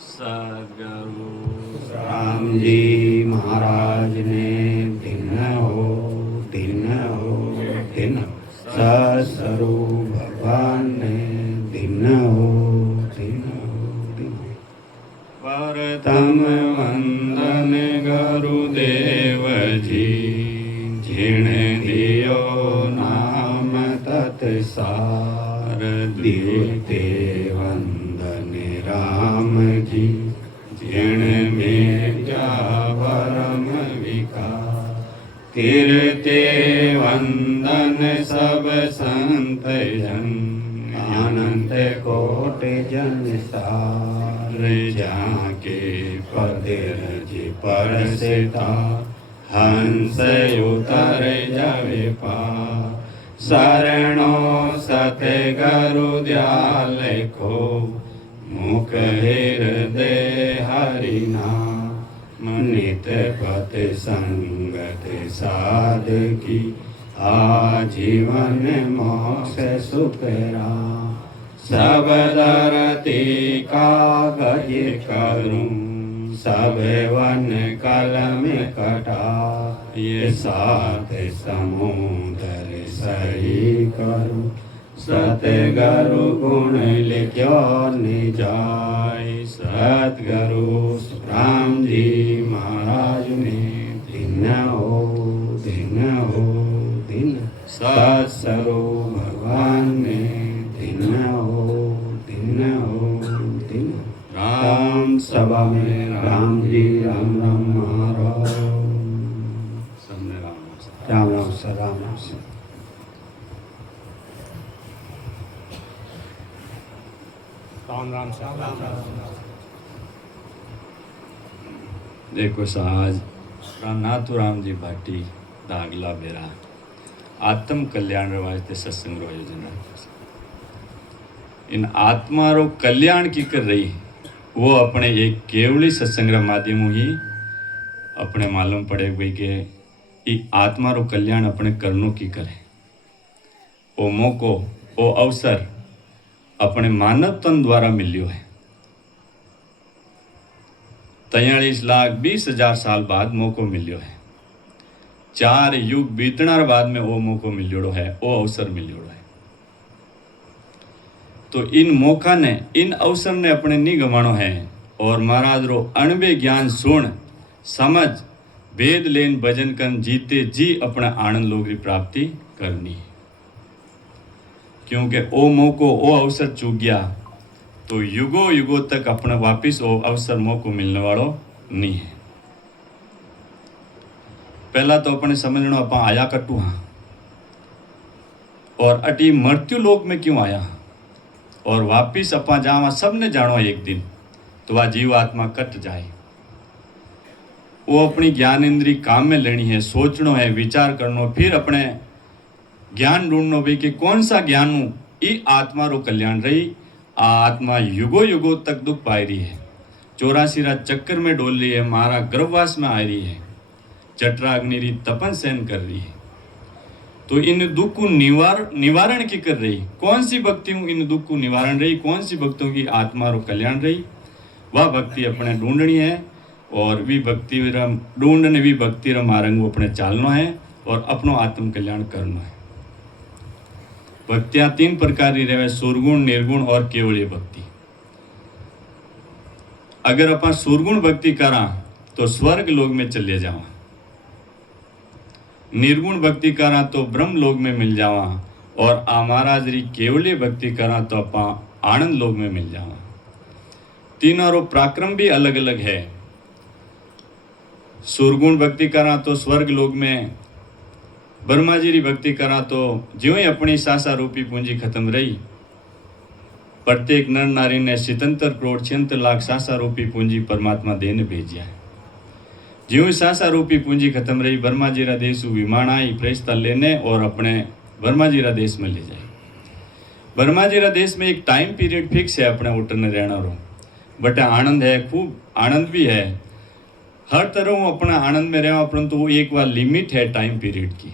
सद्गुरु राम जी महाराज ने दिन हो दिन हो दिन सतस्वरूप भगवान ने दिन हो दिन हो दिन प्रथम वंदन गुरुदेव जी जिण दियो नाम तत्सार द्वितीय वंदन राम जी जिण में क्या परम विकार तीर्थे वंदन सब संत जन अनंत कोट जन सार जाके पदिर जी परसिता हंस उतर जावे पार शरणो सतगुरु दयाल को मुख हृदय हरिना नित पत संगत साधकी आजीवन मोक्ष सुखरा सब धरती कागज करूं सब वन कलम कटा ये सात समुद्र सही करूं सतगुरु गुण लिख्यो निजाय सतगुरु राम जी महाराज ने दिन हो दिन सतस्वरूप भगवान ने दिन हो दिन राम सभा में राम जी राम राम महाराज राम राम सर राम राम सर राम राम राम। देखो साज नाथुराम जी भाटी दागला बेरा आत्म कल्याण वास्ते सत्संग रो आयोजन इन आत्मा रो कल्याण की कर रही वो अपने एक केवली सत्संग रा माध्यम ही अपने मालूम पड़े भाई के ई आत्मा रो कल्याण अपने करनो की करे ओ मौको ओ अवसर अपने मानव तन द्वारा मिलियो है 43,20,000 साल बाद मौको मिलियो है 4 युग बीतना बाद में वो मौको मिलियो है वो अवसर मिलियो है तो इन मौका ने इन अवसर ने अपने नहीं गवाणो है और महाराज रो अणबे ज्ञान सुन समझ वेद लेन भजन कर जीते जी अपना आनंद लोग की प्राप्ति करनी है क्योंकि ओ मौको ओ अवसर चूक गया तो युगों युगों तक अपने वापिस वो अवसर मौको मिलने वालों नहीं है। पहला तो अपने समझना अपन आया कटू हाँ और अटी मृत्यु लोक में क्यों आया और वापिस अपा जावा सबने जानो एक दिन तो वह जीव आत्मा कट जाए वो अपनी ज्ञान इंद्री काम में लेनी है सोचना है विचार करना फिर अपने ज्ञान ढूंढनो भाई कि कौन सा ज्ञान ई आत्मा रो कल्याण रही आत्मा युगो युगो तक दुख पाई रही है 84 रा चक्कर में डोल रही है मारा गर्भवास में आ रही है जठरा अग्नि तपन सहन कर रही है तो इन दुख को निवारण की कर रही कौन सी भक्ति इन दुख को निवारण रही कौन सी भक्तों की आत्मा रो कल्याण रही वह भक्ति अपने ढूंढनी है और भी भक्ति ढूंढने भी भक्ति रा मार्ग अपने चालना है और अपनो आत्म कल्याण करना है। भक्तियां 3 प्रकार की रहे सुरगुण निर्गुण और केवलीय भक्ति। अगर अपन सुरगुण भक्ति करा तो स्वर्ग लोक में चले जावा निर्गुण भक्ति करा तो ब्रह्म लोक में मिल जावा और महाराज री केवलीय भक्ति करा तो अपा आनंद लोक में मिल जावा। तीनों रो पराक्रम भी अलग अलग है। सुरगुण भक्ति करा तो स्वर्ग लोक में ब्रह्मा जी री भक्ति करा तो ज्यों ही अपनी सासा रूपी पूंजी खत्म रही प्रत्येक नर नारी ने 77 करोड़ 76 लाख सासा रूपी पूंजी परमात्मा देने भेजिया है। ज्यों ही सासा रूपी पूंजी खत्म रही ब्रह्मा जी रा देश विमान आई फरिश्ता लेने और अपने ब्रह्मा जी रा देश में ले जाए। ब्रह्मा जी रा देश में एक टाइम पीरियड फिक्स है अपने उठने रहना रो बट आनंद है खूब आनंद भी है हर तरह अपना आनंद में रहा परंतु वो एक बार लिमिट है टाइम पीरियड की।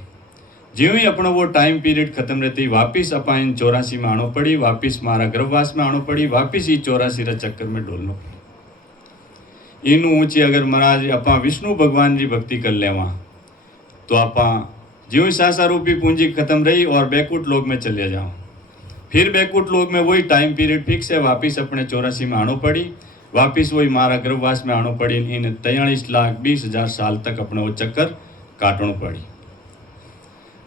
ज्यों ही अपना वो टाइम पीरियड खत्म रहती वापिस अपा इन 84 में आनो पड़ी वापिस मारा गर्भवास में आनो पड़ी वापिस ही 84 रा चक्कर में डोलना पड़ी। इनू ऊंची अगर महाराज अपा विष्णु भगवान की भक्ति कर लेवा तो आपा ज्यों सासा रूपी पूंजी खत्म रही और बैकुंठ लोक में चले जाओ। फिर बैकुंठ लोक में वही टाइम पीरियड फिक्स है, वापिस अपने 84 में आनो पड़ी, वापिस वही मारा गर्भवास में आनो पड़ी। इन 43,20,000 साल तक अपने वो चक्कर काटना पड़ी।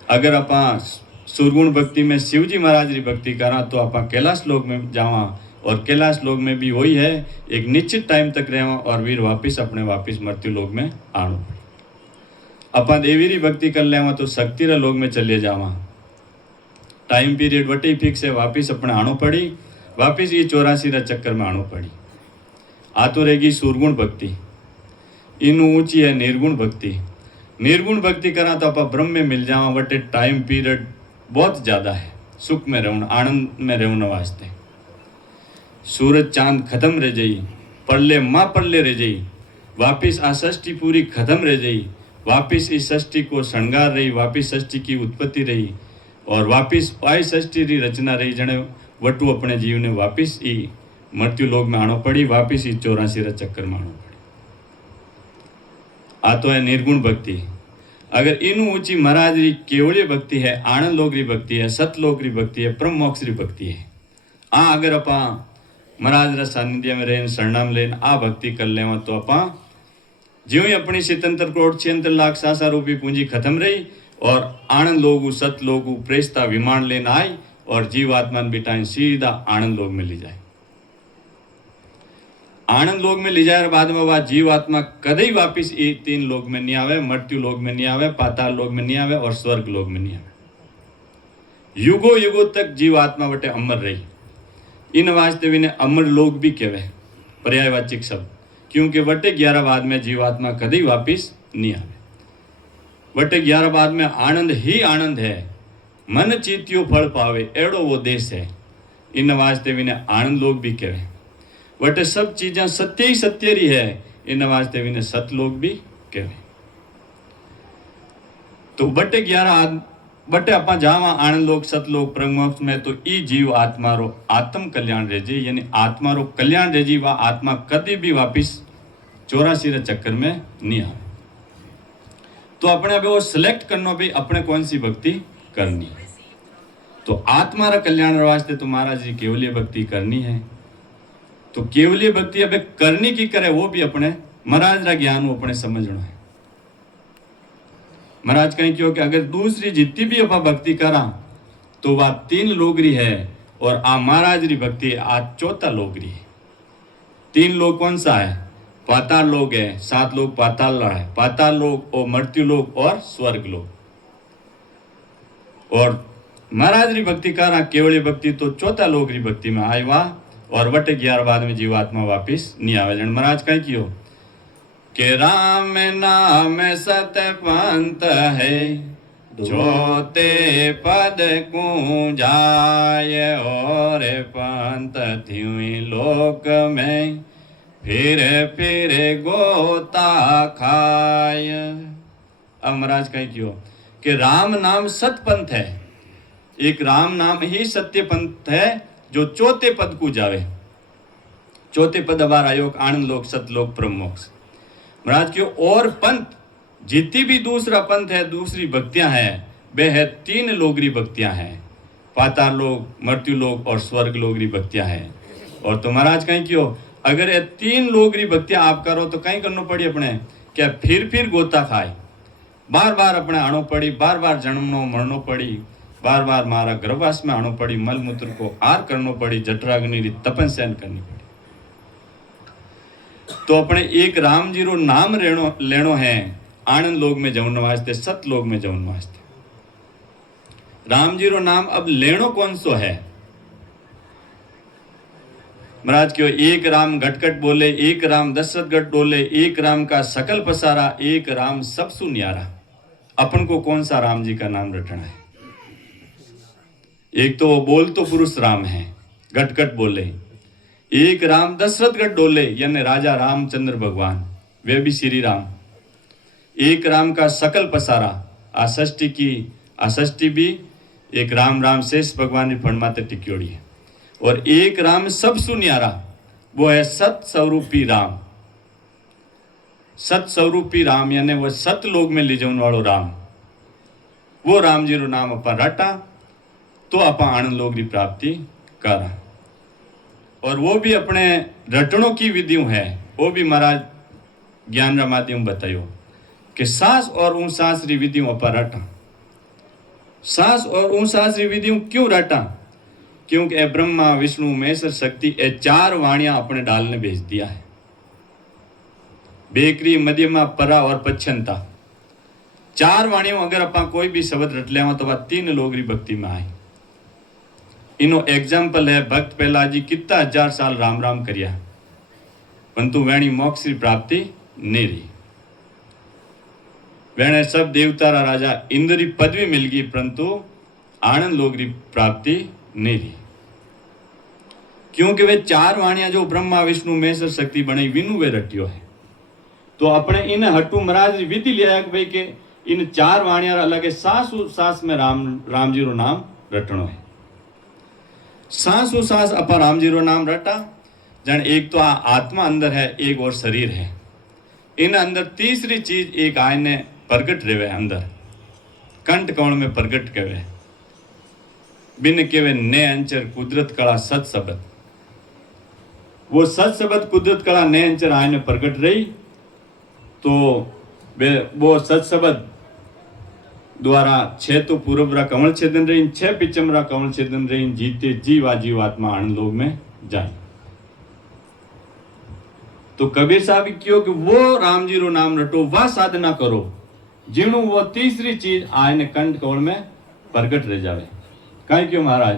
अगर अपा सुरगुण भक्ति में शिवजी महाराज की भक्ति करा तो आप कैलाश लोक में जावा और कैलाश लोक में भी वही है, एक निश्चित टाइम तक रहवा और फिर वापिस मृत्यु लोक में आनो पड़े। अपा देवी री भक्ति कर लेवा तो शक्ति रा लोक में चले जावा, टाइम पीरियड वटी फिक्स है, वापिस अपने आनो पड़ी, वापिस ये 84 रा चक्कर में आनो पड़ी। आ तो रहेगी सुरगुण भक्ति। इन ऊंची है निर्गुण भक्ति। निर्गुण भक्ति करा तो आप ब्रह्म में मिल जावा, वटे टाइम पीरियड बहुत ज़्यादा है, सुख में रहना, आनंद में रहना वास्ते। सूरज चांद खत्म रह जाई, पड़ले माँ पड़ले रह जाई, वापिस आ षष्ठी पूरी खत्म रह जाई, वापिस इस षष्ठी को श्रृंगार रही, वापिस षष्ठी की उत्पत्ति रही और वापिस आई षष्ठी की रचना रही। जने वटू अपने जीव ने वापिस ई मृत्यु लोक में आनो पड़ी, वापिस ई 84 रा चक्कर में आनो पड़ी। आ तो है निर्गुण भक्ति। अगर इन ऊंची महाराज री केवलीय भक्ति है, आनंद लोक री भक्ति है, सतलोक री भक्ति है, ब्रह्म मोक्ष री भक्ति है। अगर अपा महाराज रा सानिध्य में रहन शरणाम लेन आ भक्ति कर लेवा तो अपा ज्यों ही अपनी 77 करोड़ 76 लाख सासा रूपी पूंजी खत्म रही और आनंद लोग सत लोग प्रेस्ता विमान लेन आई और जीवात्मा बिठाए सीधा आनंद लोक में ले जाए। आनंद लोक में ले जाए बाद में वह जीवात्मा कदई वापिस ये 3 लोक में नहीं आवे, मृत्यु लोक में नहीं आवे, पाताल लोक में नहीं आवे और स्वर्ग लोक में नहीं आवे। युगो युगो तक जीवात्मा वटे अमर रही। इन वास्ते ने अमर लोक भी कहवे, पर्यायवाचिक शब्द, क्योंकि वटे 11 बाद में जीवात्मा कदई वापिस नहीं आवे। वटे 11 बाद में आनंद ही आनंद है, मन चीतियो फल पावे एड़ो वो देश है। इन वास्ते ने आनंद लोक भी कहवे। वटे सब चीज़ें सत्य ही सत्य रही है, इन वास्ते भी ने सतलोक भी कहवे। तो बटे 11 बटे अपा जावा आनंद लोक सतलोक ब्रह्मोक्ष में तो ई जीव आत्मा रो आत्म कल्याण रह जी, यानी आत्मा रो कल्याण रह जी। वह आत्मा कभी भी वापिस 84 रे चक्कर में नहीं आवे। तो अपने अभी वो सिलेक्ट करना भी अपने कौन सी भक्ति करनी है। तो आत्मा रा कल्याण वास्ते तो महाराज जी केवलीय भक्ति करनी है। तो केवलीय भक्ति अब करनी की करे वो भी अपने महाराज रा ज्ञान वो अपने समझना है। महाराज कहीं क्यों कि अगर दूसरी जितनी भी अपा भक्ति करा तो वह 3 लोगरी है और आ महाराज री भक्ति आज 4था लोगरी है। 3 लोग कौन सा है? पाताल लोग है, 7 लोग पाताल है, पाताल लोग और मृत्यु लोग और स्वर्ग लोग। और महाराज री भक्ति करा केवली भक्ति तो 4था लोगरी भक्ति में आए वाह और वटे 11 बाद में जीवात्मा वापिस नहीं आवे। जन महाराज कहीं क्यों के राम नाम सत पंथ है, जोते पद को जाय और पंथ त्यों लोक में फिर गोता खाय। अब महाराज कहीं क्यों कि राम नाम सत पंथ है, एक राम नाम ही सत्य पंथ है जो 4थे पद को जावे। 4थे पद हमारा योग आनंद लोक सतलोक ब्रह्मोक्ष। महाराज क्यों और पंथ जितनी भी दूसरा पंथ है, दूसरी भक्तियां हैं, वे है 3 लोगरी भक्तियां हैं, पाताल लोक, मृत्यु लोक और स्वर्ग लोगरी भक्तियां हैं। और तो महाराज कहीं क्यों अगर ये 3 लोगरी भक्तियां आप करो तो कहीं करना पड़ी अपने क्या फिर गोता खाए, बार बार अपने आनो पड़ी, बार बार जन्मनो मरनो पड़ी, बार बार मारा गर्भवास में आनो पड़ी, मल मूत्र को आर करनो पड़ी, जठराग्नि री तपन सहन करनी पड़ी। तो अपने एक राम जी रो नाम लेनो है आनंद लोक में जवन वास्ते, सत लोक में जवन वास्ते। राम जी रो नाम अब लेनो कौन सो है? महाराज क्यों एक राम घटघट बोले, एक राम दशरथ गढ़ डोले, एक राम का सकल पसारा, एक राम सब सु न्यारा। अपन को कौन सा राम जी का नाम रटना है? एक तो वो बोल तो पुरुष राम है, घटघट बोले। एक राम दशरथ गढ़ डोले यानी राजा रामचंद्र भगवान, वे भी श्री राम। एक राम का सकल पसारा, आषष्टी भी एक राम राम शेष भगवान की फण माते टिक्योड़ी है। और एक राम सब सुन्यारा, वो है सत स्वरूपी राम। सत स्वरूपी राम यानी वह सत लोग में ले जाने वालों राम, वो राम जी रो नाम अपन रटा तो अपन आनंद लोग की प्राप्ति करा। और वो भी अपने रटनों की विधियों है, वो भी महाराज ज्ञान माध्यम बतायो कि सांस और ऊं सांस री विधियों अपन रटा। सांस और ऊं सांस री विधियों क्यों रटा? क्योंकि ए ब्रह्मा विष्णु महेश्वर शक्ति ए चार वाणियां अपने डाल ने भेज दिया है। बेकरी मध्यमा परा और पच्छनता, चार वाणियों अगर अपन कोई भी शब्द रट ले तो वह तीन लोग री भक्ति में आए। इनो एग्जाम्पल है भक्त प्रहलाद जी कितना 1000 साल राम राम करिया परंतु वेणी मोक्ष की प्राप्ति नहीं रही। वेणे सब देवता रा राजा इंद्र की पदवी मिल गई परंतु आनंद लोग की प्राप्ति नहीं रही। क्योंकि वे चार वाणियां जो ब्रह्मा विष्णु महेश्वर शक्ति बनी विनु वे रटियो है। तो अपने इन हट्टू महाराज विधि लिया कि भाई के इन चार वाणियां अलग है। सांस में राम जी रो नाम रटनो है। सांस अपा राम जी रो नाम रटा जन एक तो आत्मा अंदर है, एक और शरीर है। इन अंदर तीसरी चीज एक आयने प्रगट रहे अंदर कंठ कौन में प्रगट कहे बिन केवे ने अंचर कुदरत कला सत शब्द। वो सत शब्द कुदरत कला ने अंचर आयने प्रगट रही तो वो सत शब्द द्वारा 6 तो पूर्व कमल छेदन रही, 6 पिचम कमल छेदन रही, जीते जीवात्मा आनंद लोग में जाए। तो कबीर साहब क्यों कि वो राम जी रो नाम रटो, वह साधना करो जिणु वो तीसरी चीज आयने कंठ कौल में प्रगट रह जावे। कहीं क्यों महाराज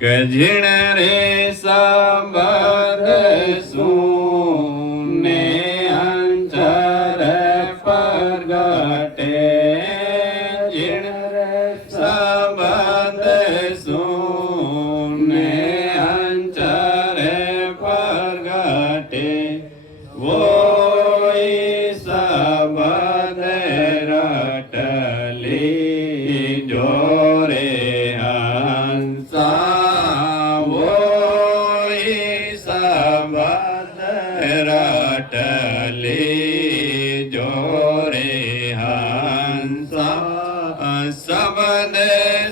के जिण रे सबद सुने अंचर प्रगटे, जिण रे सबद सुने अंचर प्रगटे, वो सबद रटली जोरे हंसा, वो सबद रटली जोरे हंसा, सबद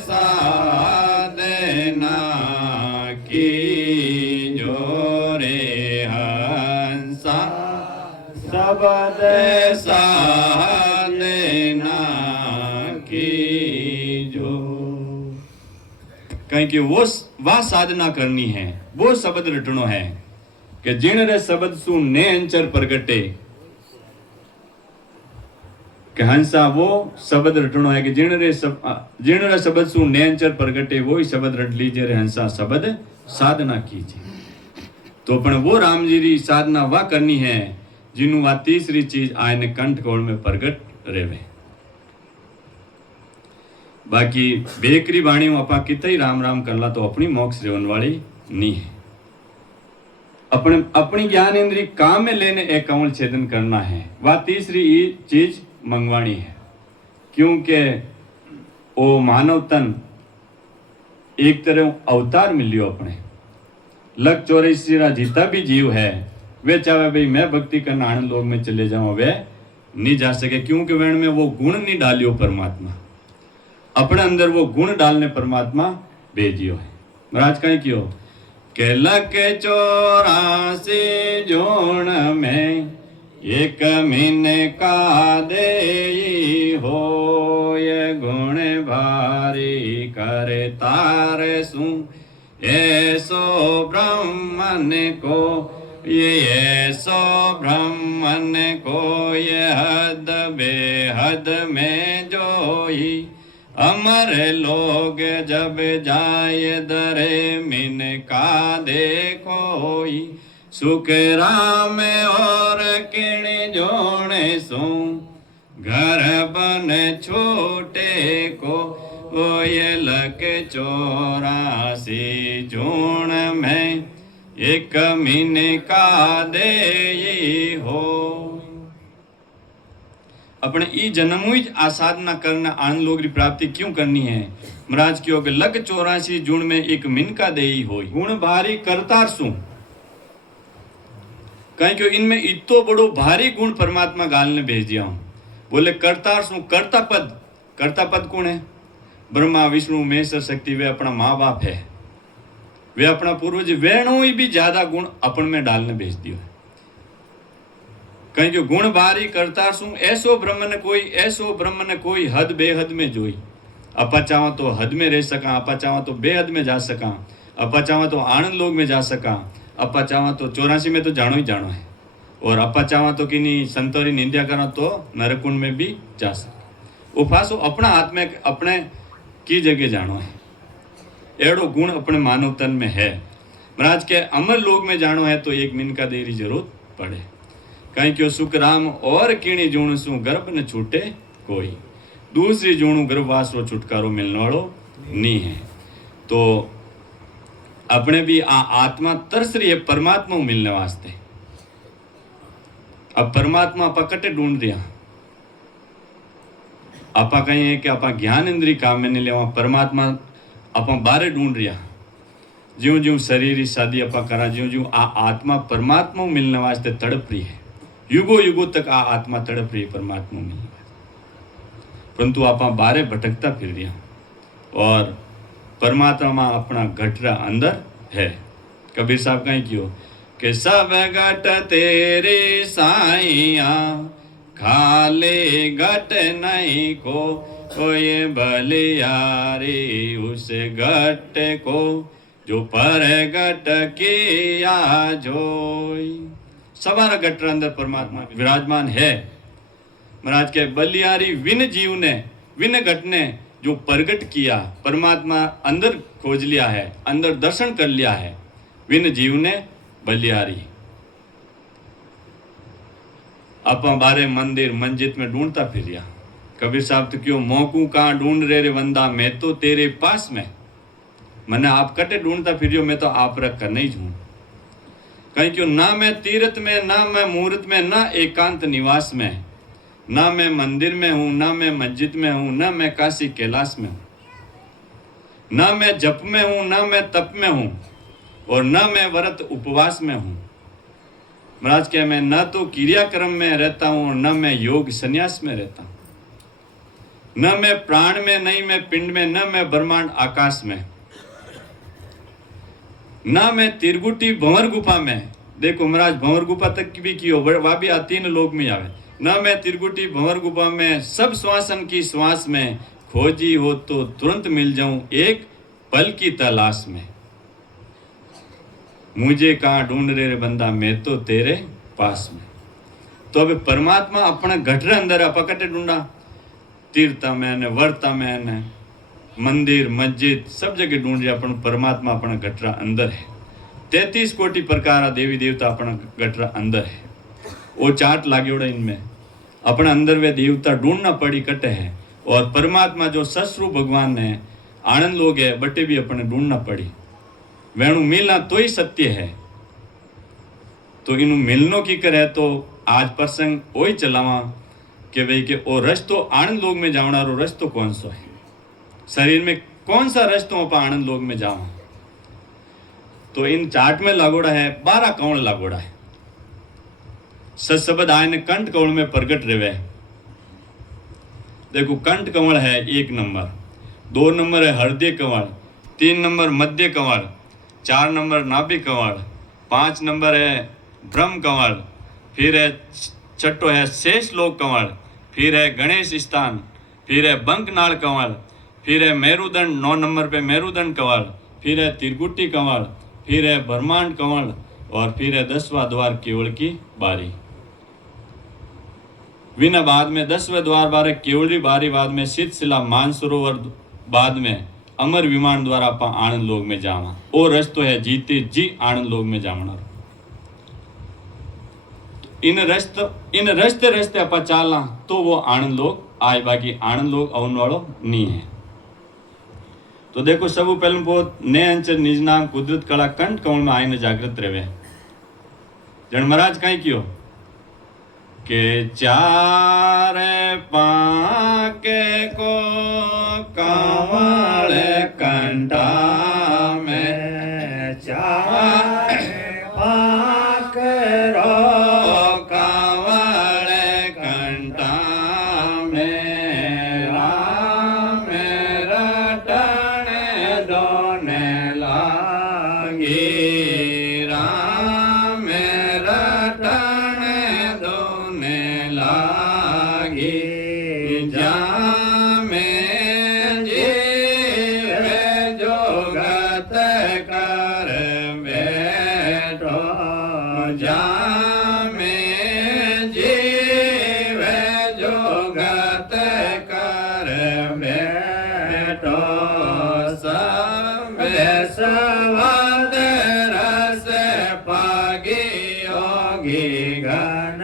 साधना की जोरे हंसा, सबद साधना की जो। कहीं कि वो वह साधना करनी है, वो शब्द रटनो है कि जिण रे शब्द सु ने अंचर प्रगटे, कि हंसा वो शब्द रटनो है कि जिण रे शब्द सु ने अंचर प्रगटे, वो ही शब्द रट लीजिए रे हंसा शब्द साधना कीजिए। तो अपन वो राम जी री साधना वह करनी है जिन्हों वह तीसरी चीज आयने कंठ कोण में प्रगट रेवे। बाकी बेकरी वाणी में अपा कितना ही राम राम करला तो अपनी मोक्ष रेवन वाली नहीं है। अपनी ज्ञान इंद्री काम में लेने एक कमल छेदन करना है, वह तीसरी चीज मंगवाणी है। क्योंकि वो मानव तन एक तरह अवतार मिलियो अपने लग 84 जीता भी जीव है, वे चाहे भाई मैं भक्ति करना आनंद लोग में चले जाऊं, वे नहीं जा सके क्योंकि वेण में वो गुण नहीं डालियो परमात्मा, अपने अंदर वो गुण डालने परमात्मा भेजियो है। महाराज कहीं क्यों के लक 84 जोण में एक महीने का दे हो, ये गुण भारी करे तार सू ऐसो ब्रह्मन को, ये सो ब्रह्मन को ये हद बेहद में जोई, अमर लोग जब जाए दरे मिन का देखोई, सुख राम और किण जोड़े सो घर बन छोटे को, ओ ये लक 84 जोण में एक महीने का दे हो। अपने ई जन्म हुई आ साधना करना आनंद लोग की प्राप्ति क्यों करनी है? महाराज क्यों के लग 84 जून में एक मिन का दे हो, गुण भारी करतार सु कहीं क्यों इनमें इतो बड़ो भारी गुण परमात्मा गाल ने भेज दिया हूं। बोले करतार सु कर्ता पद कौन है? ब्रह्मा विष्णु महेश्वर शक्ति, वे अपना माँ बाप है, वे अपना पूर्वज, वेणु ही भी ज्यादा गुण अपन में डालने भेज दियो। कहीं क्यों गुण भारी करतार सु ऐसो ब्रह्म ने कोई हद बेहद में जोई। अपा चाहो तो हद में रह सका, अपा चाहो तो बेहद में जा सका, अपा चाहो तो आनंद लोग में जा सका, अपा चाहो तो 84 में तो जानो ही जानो है, और अपा चाहो तो किन्हीं संतोरी निंदा करो तो नरकुंड में भी जा सका। वो फासो अपना हाथ में अपने की जगह जानो है। एड़ो गुण अपने मानव तन में है। महाराज के अमर लोग में जानो है तो एक मिन का देरी जरूरत पड़े। कहीं क्यों सुख राम और किणी जूण सु गर्भ न छूटे कोई, दूसरी जूणु गर्भवास रो छुटकारो मिलने वालो नहीं है। तो अपने भी आत्मा तरस रही है परमात्मा मिलने वास्ते। अब परमात्मा आपा कटे ढूंढ दिया, आपा कहीं है कि आपा ज्ञान इंद्री काम में नहीं लेवा, परमात्मा आपा बारे ढूंढ रिया। ज्यों ज्यों शरीर शादी आपा करा, ज्यों ज्यों आत्मा परमात्मा मिलने वास्ते तड़प रही है। युगो युगो तक आत्मा तड़प रही है परमात्मा मिलने वास्ते, परंतु आपा बारे भटकता फिर रिया। और परमात्मा अपना घटरा अंदर है। कबीर साहब कहीं क्यों कि सब घट तेरे साइया, खाले घट नहीं को कोई बलियारी, उस घट को जो पर घट किया जोई। सवारा घट अंदर परमात्मा विराजमान है। महाराज के बलियारी विन जीव ने, विन घट ने जो प्रगट किया, परमात्मा अंदर खोज लिया है, अंदर दर्शन कर लिया है, विन जीव ने बलियारी। अपा बारे मंदिर मंजित में ढूंढता फिरिया। कबीर साहब तो क्यों मौकू कहाँ ढूंढ रे वंदा, मैं तो तेरे पास में। मैंने आप कटे ढूंढता फिरियो, मैं तो आप रख कर नहीं ढूंढ। कहीं क्यों ना मैं तीर्थ में, ना मैं मुहूर्त में, ना एकांत निवास में, ना मैं मंदिर में हूं, ना मैं मस्जिद में हूं, ना मैं काशी कैलाश में हूं, ना मैं जप में हूं, ना मैं तप में हूं, और ना मैं व्रत उपवास में हूं। महाराज क्या मैं ना तो क्रियाक्रम में रहता हूं, ना मैं योग संन्यास में रहता हूं, न मैं प्राण में, नहीं मैं पिंड में, न मैं ब्रह्मांड आकाश में, ना मैं तिरगुटी भंवर गुफा में। देखो महाराज भंवर गुफा तक भी की हो, वह भी 3 लोक में आवे। ना मैं तिरगुटी भंवर गुफा में, सब श्वासन की श्वास में, खोजी हो तो तुरंत मिल जाऊं एक पल की तलाश में। मुझे कहाँ ढूंढ रे बंदा, मैं तो तेरे पास में। तो अब परमात्मा अपना घटरे अंदर अपकटे ढूंढा, तीर्थ में ने, वर्ता में ने, मंदिर मस्जिद सब जगह ढूंढ रहे अपन। परमात्मा अपना घटरा अंदर है। 33 कोटि प्रकार देवी देवता अपना घटरा अंदर है। वो चाट लागेड़ा इनमें अपना अंदर वे देवता ढूंढना पड़ी कटे है। और परमात्मा जो ससरु भगवान ने आनंद लोग है बटे भी अपने ढूंढना पड़ी। वेणु मिलना तो ही सत्य है। तो इनु मिलनो की करे तो आज प्रसंग वही चलावा कि भाई के ओ रस तो आनंद लोग में जावना रो रस तो कौन सा है, शरीर में कौन सा रस तो अपन आनंद लोग में जावा। तो इन चाट में लागोड़ा है 12 कौन लागोड़ा है। सत्सबद आयन कंठ कौल में प्रगट रेवे। देखो कंठ कंवल है 1 नंबर, 2 नंबर है हृदय कंवल, 3 नंबर मध्य कंवल, 4 नंबर नाभि कंवल, 5 नंबर है ब्रह्म कंवल, फिर है छठो है शेष लोक कंवल, फिर है गणेश स्थान, फिर है बंकनाल कंवल, फिर है मेरुदंड 9 नंबर पे मेरुदंड कंवल, फिर है तिरगुटी कंवल, फिर है ब्रह्मांड कंवल, और फिर है 10वां द्वार केवल की बारी। विना बाद में 10वें द्वार बारे केवली बारी, बाद में शीतशिला मानसरोवर, बाद में अमर विमान द्वारा आप आनंद लोग में जावा। ओ रस्तो है जीते जी आनंद लोग में जावना। इन रस्ते रस्ते आप चाला तो वो आनंद लोग आए, बाकी आनंद लोग आने वालों नहीं है। तो देखो सब पहले बहुत ने अंचर निज नाम कुदरत कला कंठ कौन में आईने जागृत रहे। जन महाराज कहीं क्यों के 4 पाके को कंवल कंठा में, 4 पाक रो घन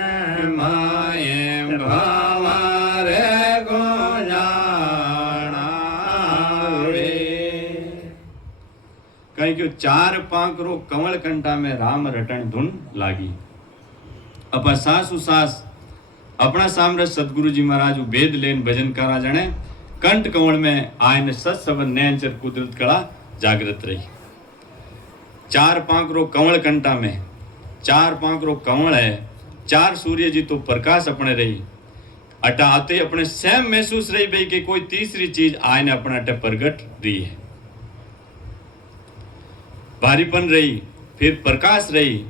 माए भंवर को जानावे। कहीं क्यों चार पांकरो कंवल कंटा में राम रटन धुन लागी। अपा सासु सास अपना सामने सतगुरु जी महाराज वेद लेन भजन करा जने कंठ कंवल में आयन सत सबन नैनचर कुदरत कला जागृत रही। चार पांकरो कंवल कंटा में चार पांकरो कंवल है, चार सूर्य जी तो प्रकाश अपने रही। अटा आते अपने स्वयं महसूस रही भाई कि कोई तीसरी चीज आयन अपने अटे प्रगट रही है। भारीपन रही, फिर प्रकाश रही,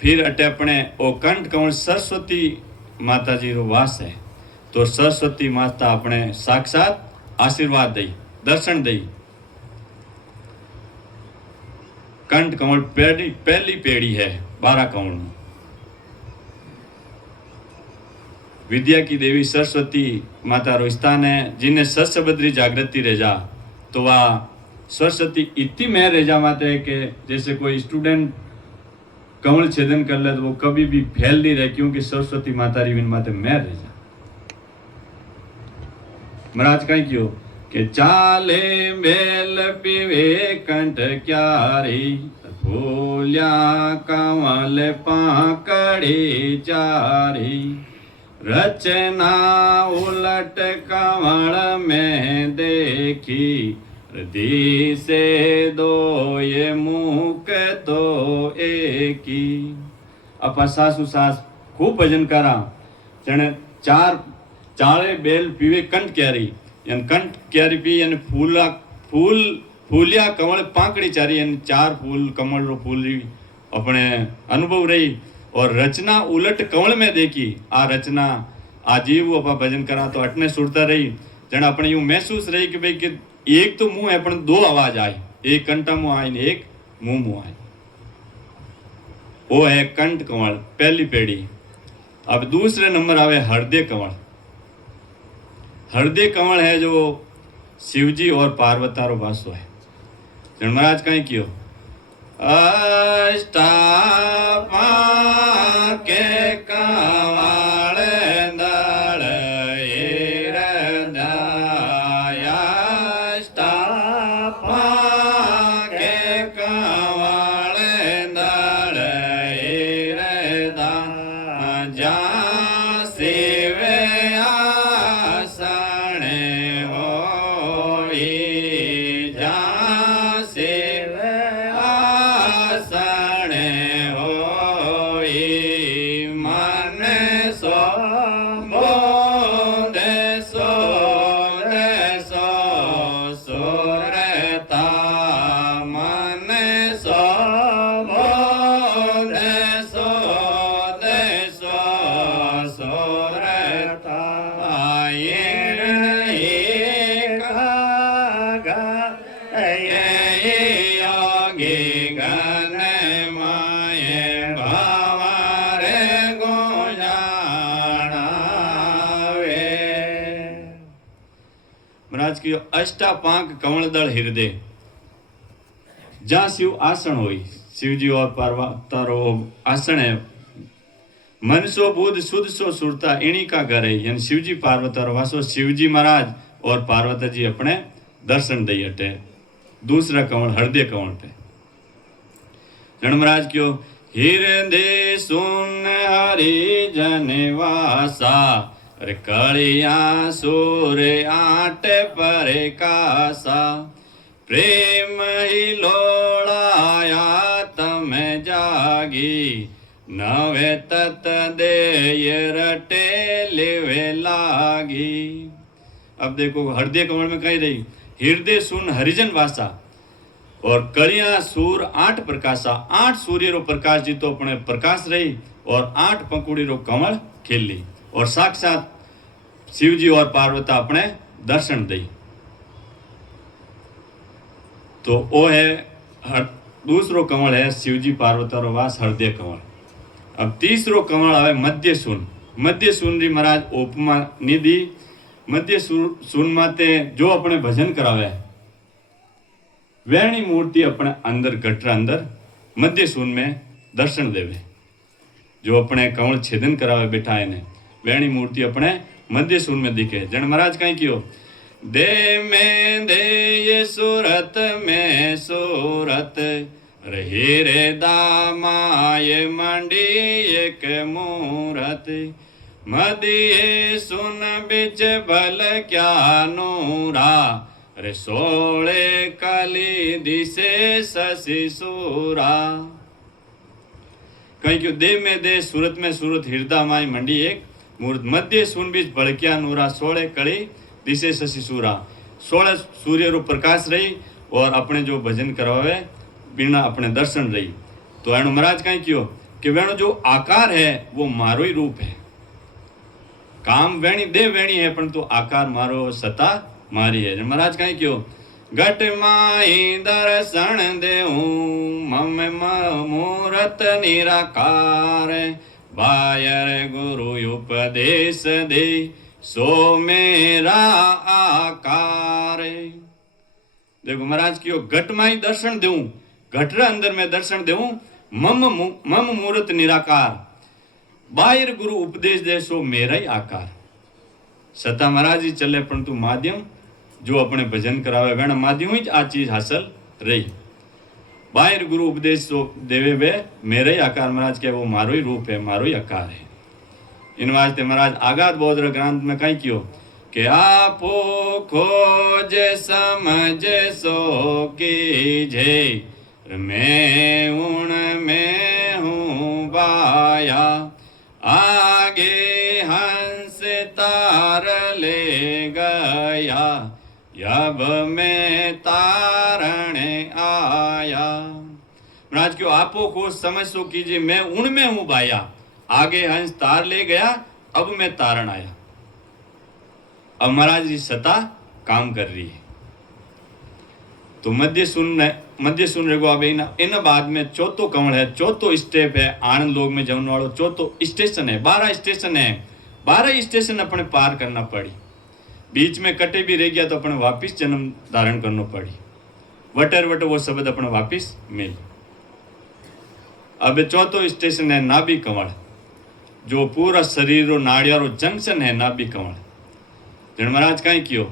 फिर अटे अपने ओ कंठ कंवल सरस्वती माता जी रो वास है। तो सरस्वती माता अपने साक्षात आशीर्वाद दई, दर्शन दई। कंठ कंवल पहली पेड़ी है 12 कंवल में। विद्या की देवी सरस्वती माता रो स्थान है। जिन्हें सत्सबद्री जागृति रह जा तो वह सरस्वती इतनी मेहर रह जा माते है कि जैसे कोई स्टूडेंट कंवल छेदन कर ले तो वो कभी भी फैल नहीं रहे, क्योंकि सरस्वती माता री माते मेहर रह जा। महाराज कहीं क्यों कि चाले बेल पीवे कंठ क्यारी फूलिया कंवल पाकड़ी चारी। रचना उलट कंवल में देखी हृदय से दो ये मुख तो एक ही। अपा सासु सास खूब भजन करा जने चाले बेल पीवे कंठ क्यारी यानी कंठ क्यारी पी यानी फूलिया कमल पाकड़ी चारी यानी चार फूल कमल रो फूल अपने अनुभव रही। और रचना उलट कंवल में देखी। आ रचना आ जीव अपा भजन करा तो अटने सुरता रही जन अपने यूं महसूस रही कि भाई कि एक तो मुंह है पण दो आवाज आए, एक कंठा मुंह आए ने एक मुंह आए। वो है कंठ कंवल पहली पेड़ी। अब दूसरे नंबर आवे हृदय कंवल। हृदय कंवल है जो शिवजी और पार्वती रो वासो है। जन महाराज कहीं क्यों अष्टापा के कंवल दल हृदया। अष्टापा के कंवल दल हृदया। जा शिव आसन होई। जा शिव आसन होई। मन सो बोध सो सुरता। मन सो बोध सो सुरता। योगी गण माए भंवर को जानावे। महाराज की अष्टापांक कंवल दल हृदय जहाँ शिव आसन होई। शिवजी और पार्वती रो आसन है। मन सो बुध शुद्ध सो सुरता इन्हीं का घर है यानी शिवजी पार्वती रो वासो। शिवजी महाराज और पार्वती जी अपने दर्शन दई हटे। दूसरा कंवल हृदय कंवल पे जन महाराज क्यों हृदय सुन हरि जन वासा। अरे कलिया सूर आट पर कासा। प्रेम ही लोड़ाया तम जागी। नवे तत दे रटे लेवे लागी। अब देखो हृदय कंवल में कही रही हृदय सुन हरिजन वासा और कलिया सूर 8 प्रकाशा। 8 सूर्य रो प्रकाश जी तो अपने प्रकाश रही और 8 पंकुड़ी रो कंवल खिली और साक्षात शिवजी और पार्वती अपने दर्शन दी। तो वो है दूसरो कंवल है शिवजी पार्वती रो वास हृदय कंवल। अब तीसरो कंवल आवे मध्य सुन। मध्य सुन री महाराज उपमा निधि। मध्य सुन माते जो अपने भजन करावे वेणी मूर्ति अपने अंदर गटर अंदर मध्य सुन में दर्शन देवे। जो अपने कमल छेदन करावे बैठा है ने वेणी मूर्ति अपने मध्य सून में दिखे। जन महाराज कहीं कियो दे में दे ये सूरत में सूरत रही रे दामाए मंडी एक मूरत मदिये सुन बिच भल क्या नूरा रे सोले काली दिसे शशि सूरा। कहीं क्यों दे में दे सूरत में सूरत हृदय माई मंडी एक मूर्त मध्य सुन बीच भड़किया नूरा सोले कड़ी दिसे शशि सूरा। 16 सूर्य रो प्रकाश रही और अपने जो भजन करवावे बिना अपने दर्शन रही। तो एणु महाराज कहीं क्यों कि वेणु जो आकार है वो मारो ही रूप है। काम वेणी दे वेणी है परंतु आकार मारो सता मारी है। महाराज कहीं क्यों घट माई दर्शन देऊं मम मूरत निराकार बायर गुरु उपदेश दे सो मेरा आकार। देखो महाराज क्यों घट माई दर्शन देऊं घट रे अंदर में दर्शन देऊं मम मूरत निराकार बाहर गुरु उपदेश दे सो मेरा ही आकार। सता महाराज ही चले परंतु माध्यम जो अपने भजन करावे वह माध्यम ही आ चीज हासिल रही। बाहर गुरु उपदेश सो देवे वे मेरा ही आकार महाराज के वो मारो ही रूप है मारो ही आकार है। इन वास्ते महाराज आगात बोधर ग्रंथ में कहीं क्यों कि आपो खोज समझ सो कीजे मैं उन में हूँ बाया आगे हंस तार ले गया अब मैं तारने आया। महाराज क्यों आपो को समझ सो कीजिए मैं उनमें हूं बाया आगे हंस तार ले गया अब मैं तारण आया। अब महाराज जी सता काम कर रही है। तो मध्य सुन रहे अब इन बाद में चौथो कमल है चौथो स्टेप है आनंद लोग में जमने वालों चौथो स्टेशन है। 12 स्टेशन है 12 स्टेशन अपने पार करना पड़ी। बीच में कटे भी रह गया तो अपने वापिस जन्म धारण करना पड़ी। वटर वट वो शब्द अपने वापिस मिल। अब चौथो स्टेशन है नाभि कमल जो पूरा शरीर और नाड़ियारो जंक्शन है नाभि कमल। जन महाराज कहीं क्यों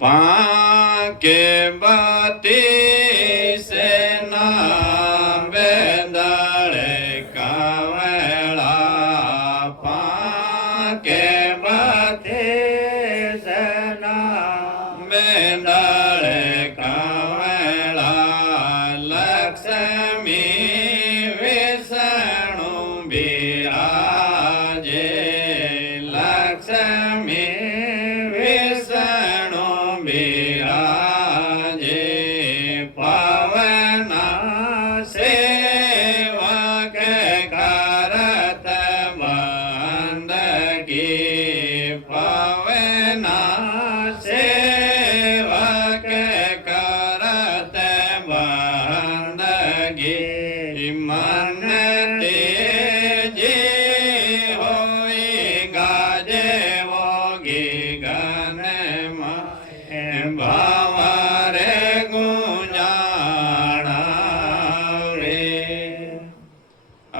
पाके बाती से ना बेदड़े कावड़ा पाके बाती से ना बेदड़े कावड़ा लक्ष्मी विष्णु बिराजे लक्ष्मी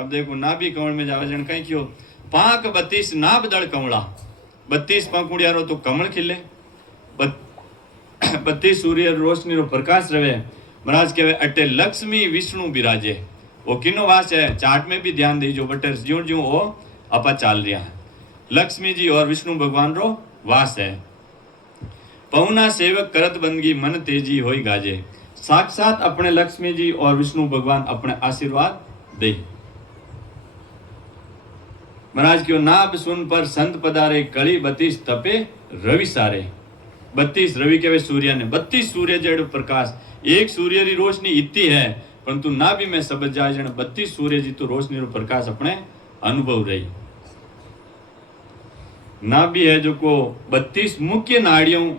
देखो नाभि कमल में जावे जन कहीं क्यों पाक 32 नाभ दल कमला 32 पंखुड़िया रो तो कमल खिले 32 सूर्य रोशनी रो प्रकाश रहे। महाराज कहवे अटे लक्ष्मी विष्णु बिराजे वो किनो वास है चाट में भी ध्यान दीजो बटे ज्यों ज्यों वो अपा चाल रहा है। लक्ष्मी जी और विष्णु भगवान रो वास है। पौना सेवक करत बंदगी मन तेजी होई गाजे साक्षात अपने लक्ष्मी जी और विष्णु भगवान अपने आशीर्वाद दे। महाराज क्यों नाभ सुन पर संत पधारे कड़ी 32 तपे रवि सारे 32 रवि के वे सूर्य ने 32 सूर्य जड़ प्रकाश एक सूर्य री रोशनी इतनी है परंतु नाभि में सब जाए जन 32 सूर्य जी तो रोशनी रो प्रकाश अपने अनुभव रही। नाभि है जो को 32 मुख्य नाड़ियों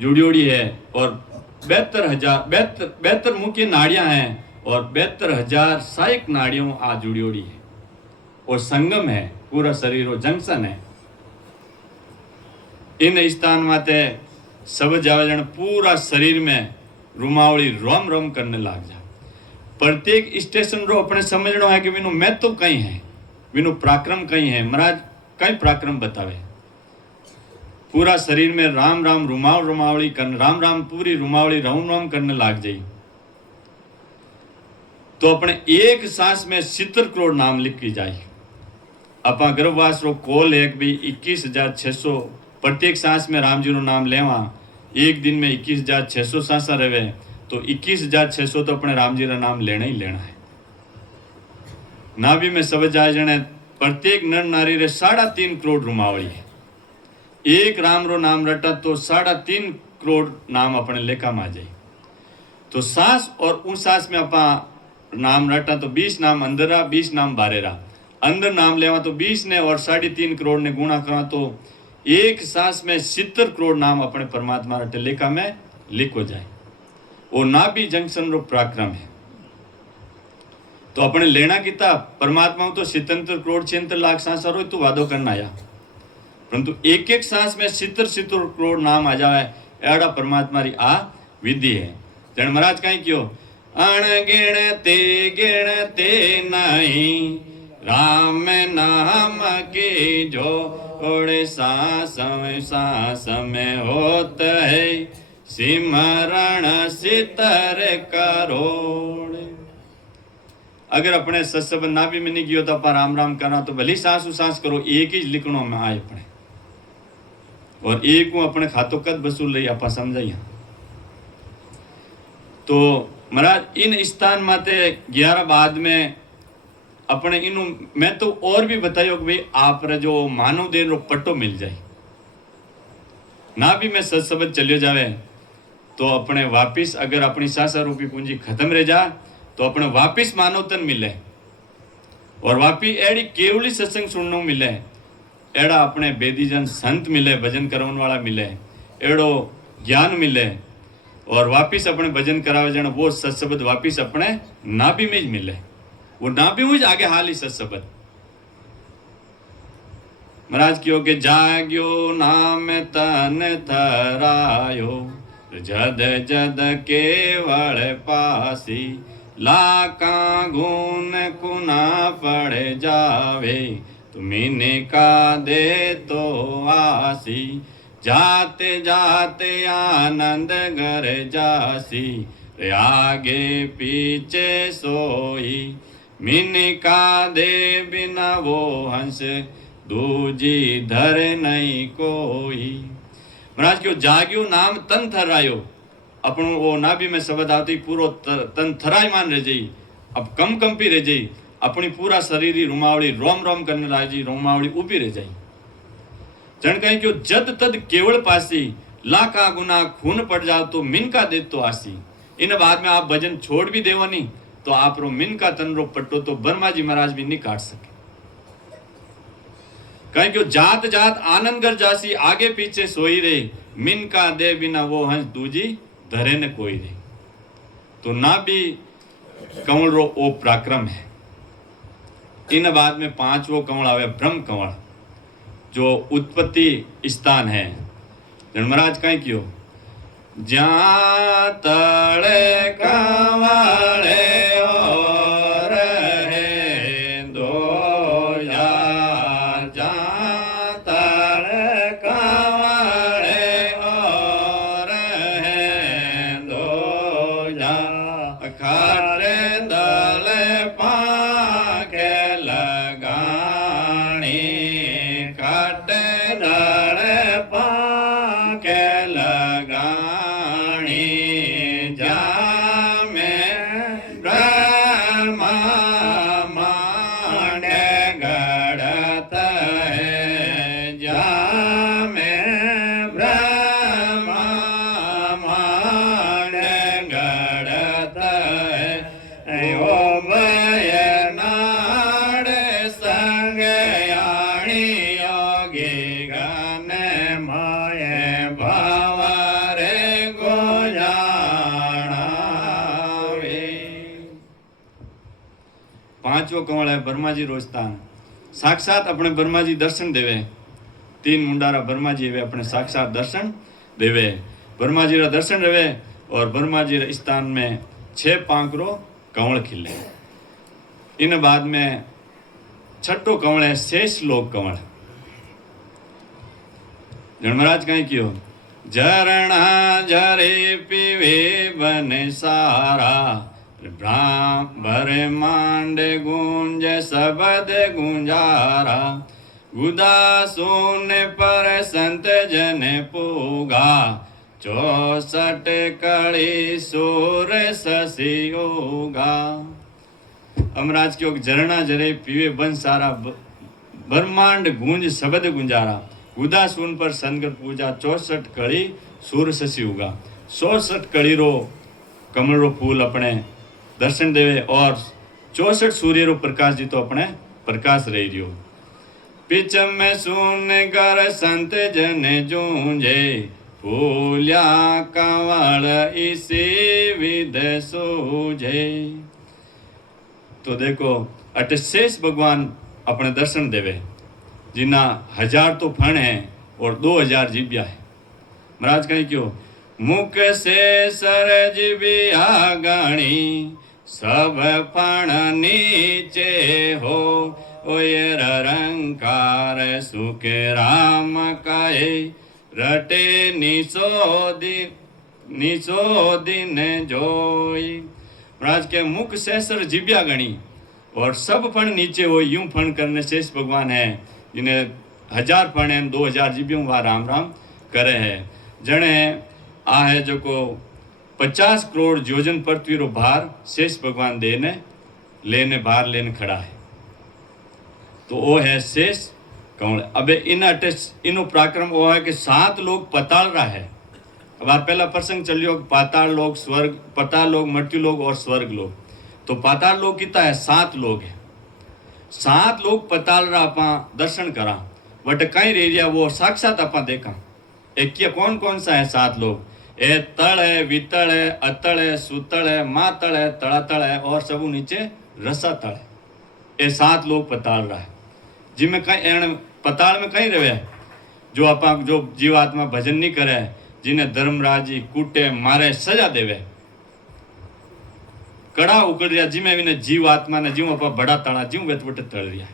जुड़ियोड़ी है और 72 मुख्य नाड़ियां हैं और 72,000 सहायक नाड़ियों आ जुड़ियोड़ी है और संगम है पूरा शरीर और जंक्शन है। इन स्थान माते सब जावजन पूरा शरीर में रुमावली रोम रोम करने लग जा। प्रत्येक स्टेशन रो अपने समझना है कि विनु महत्व कहीं है, विनु पराक्रम कहीं है। महाराज कई पराक्रम बतावे, पूरा शरीर में राम राम रुमावली कर, राम राम पूरी रुमावली राम राम करने लाग जाई तो अपने एक सांस में 70 करोड़ नाम लिख की जाए। अपा गर्भवास रो कोल एक भी 21,600 प्रत्येक सांस में राम जी रो नाम लेवा, एक दिन में 21,600 सांसा रहे तो 21,600 तो अपने राम जी रा नाम लेना ही लेना है। ना भी में समझ आ जाने प्रत्येक नर नारी रे 3.5 करोड़ रुमावली है। एक राम रो नाम रटा तो 3.5 करोड़ नाम अपने लेखा में आ जाए। तो सांस और उस सांस में अपा नाम रटा तो 20 नाम अंदर रहा, 20 नाम बाहर रहा। अंदर नाम लेवा तो 20 ने और 3.5 करोड़ ने गुणा करा तो एक सांस में 70 करोड़ नाम अपने परमात्मा रटे लेखा में लिखो जाए। वो ना भी जंक्शन रो पराक्रम है। तो अपने लेना किता परमात्मा तो 77 करोड़ 76 लाख सांस रो तो वादो करना आया, परंतु एक एक सांस में 70 करोड़ नाम आ जाए एड़ा परमात्मा री आ विधि है। जन महाराज कहीं क्यों अणगिणते गिणते नहीं राम नाम की जो ओड़े सांस में होत है सिमरण सितर करोड़। अगर अपने सत्संग ना भी मिनी गयो तो आप राम राम करना तो भली सांस करो, एक ही लिखनो में आए अपने और एक हूँ अपने खातो कद वसूल रही आप समझाइए। तो महाराज इन स्थान माते 11 बाद में अपने इन मैं तो और भी बताइयो कि भाई आप जो मानव देन रो पट्टो मिल जाए ना भी मैं सत्संग चलियो जावे तो अपने वापिस अगर अपनी सासा रूपी पूंजी खत्म रह जा तो अपने वापिस मानव तन मिले और वापी एड़ी केवली सत्संग सुनने मिले, एड़ा अपने बेदीजन संत मिले, भजन करने वाला मिले, एड़ो ज्ञान मिले और वापिस अपने भजन करावे जन वो सत्सबद वापिस अपने नाभि में ही मिले, वो नाभि में आगे हाल ही सत्सबद। महाराज क्यों के जाग्यो नाम तन थरायो जद जद केवल पासी लाका गुण कुना पड़ जावे तुमने का दे तो आसी जाते जाते आनंद घर जासी रे आगे पीछे सोई मिनी का दे बिना वो हंस दूजी धर नहीं कोई। महाराज क्यों जाग्यो नाम तन थरायो अपन वो ना भी में शब्द आती पूरो तन थराई मान रह जाई, अब कंपी रह जाई, अपनी पूरा शरीर रुमावड़ी रोम रोम करने लग जाई, रुमावड़ी ऊपी रह जाई। जन कहीं क्यों जद तद केवल पासी लाखा गुना खून पड़ जाओ तो मिनका दे तो आसी। इन बाद में आप भजन छोड़ भी देवो नहीं तो आप रो मिनका तन रो पट्टो तो ब्रह्मा जी महाराज भी नहीं काट सके। कहीं क्यों जात जात आनंद कर जासी आगे पीछे सोई रे मिनका दे बिना वो हंस दूजी धरे न कोई रे। तो ना भी कंवल रो ओ पराक्रम है। इन बाद में 5वां कंवल आवे ब्रह्म कंवल जो उत्पत्ति स्थान है। महाराज कहीं क्यों जा तड़े कंवले और है दो या जा तड़े कंवले और है दो या खड़े दल पाके लगानी खट दल पाके लगानी जा में ब्रह्मा मांड गड़त है जा में ब्रह्मा मांड गड़त है ओ बयनाड़ संग याणी योगी गन माये भावरे गोजाणावे। पांचवो कंवल है ब्रह्मा जी रो स्थान। साक्षात अपने ब्रह्मा जी दर्शन देवे, 3 मुंडारा ब्रह्मा जी वे अपने साक्षात दर्शन देवे, ब्रह्मा जी रा दर्शन रहे और ब्रह्मा जी रे स्थान में 6 पांकरो कंवल खिले। इन बाद में छठो कंवल है शेष लोक कंवल। धर्मराज कहीं क्यों झरणा झरे पीवे बन सारा ब्रह्मांड गूंज सबद गुंजारा उदासून पर संत जन पूगा 64 कड़ी सूर शशि उगा। अमराज क्यों झरणा झरे पीवे बन सारा ब्रह्मांड गूंज शब्द गुंजारा उदासून पर संत पूजा 64 कड़ी सूर शशि उगा। 64 कड़ी रो कमल रो फूल अपने दर्शन देवे और 64 सूर्य रो प्रकाश जी तो अपने प्रकाश रही रियो। पिच में सुन कर संत जन जूंजे फूल्या कंवल इसी विध सूझे। तो देखो अट शेष भगवान अपने दर्शन देवे जिना 1000 तो फण है और 2000 जीव्या है। महाराज कहीं क्यों मुख से सर जीव्या गणी सब फण नीचे हो ओये रंकार सुख राम काये रटे निसो दिन जोई। महाराज के मुख से सर जीव्या गणी और सब फण नीचे हो यूं फण करने शेष भगवान है जिन्हें 1000 फण है 2000 जीव्यों वह राम राम करे है। जने आ है जो को 50 करोड़ योजन पृथ्वी रो भार शेष भगवान देने लेने भार लेने खड़ा है। तो वो है शेष कंवल। अबे इनो पराक्रम वो है कि 7 लोग पताल रहा है। अब आप पहला प्रसंग चलियो पाताल लोग स्वर्ग पाताल लोग मृत्यु लोग और स्वर्ग लोग। तो पाताल लोग कितना है 7 लोग है। 7 लोग पताल रहा आपा दर्शन करा बट कहीं रह गया वो साक्षात आपा देखा। एक कौन कौन सा है 7 लोग ए तल है वितल है अतल है सुतल है मातल है तड़ातल है और सब नीचे रसा तल है। ये 7 लोग पताल रहा है जिनमें कहीं पताल में कहीं रहे जो आपा जो जीवात्मा भजन नहीं करे जिन्हें धर्मराज जी कूटे मारे सजा देवे कड़ा उकड़ रहा जिमें भी जीवात्मा ने जीव आपा बड़ा तड़ा जीव वेत बट तड़ रहा है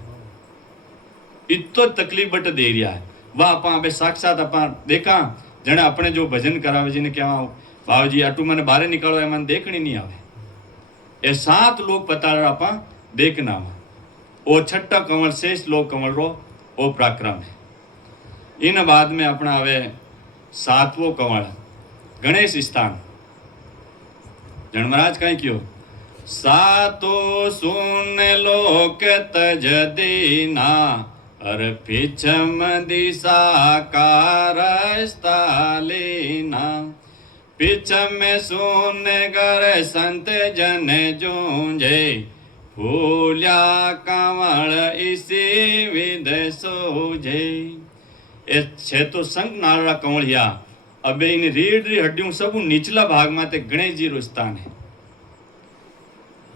इतो तकलीफ बट दे रहा है। वह आप साक्षात आप देखा जने अपने जो भजन करावे जिन्हें क्या बाबू जी आटू मैंने बाहर निकालो है मन देखनी नहीं आवे। ये 7 लोग पता आप देखना वो छठा कंवल शेष लोग कंवल रो वो पराक्रम है। इन बाद में अपना आवे 7वां कंवल गणेश स्थान। जनमराज कहीं क्यों सातो सुन लोक तज दीना अर पिछम दिशा कारस्तालीना पिछम सुन कर संत जन जूंजे फूल्या कंवल इसी विध सूझे। छे तो संग नारा कंवलिया अबे इन रीढ़ री हड्डियों सब निचला भाग में गणेश जी रो स्थान है।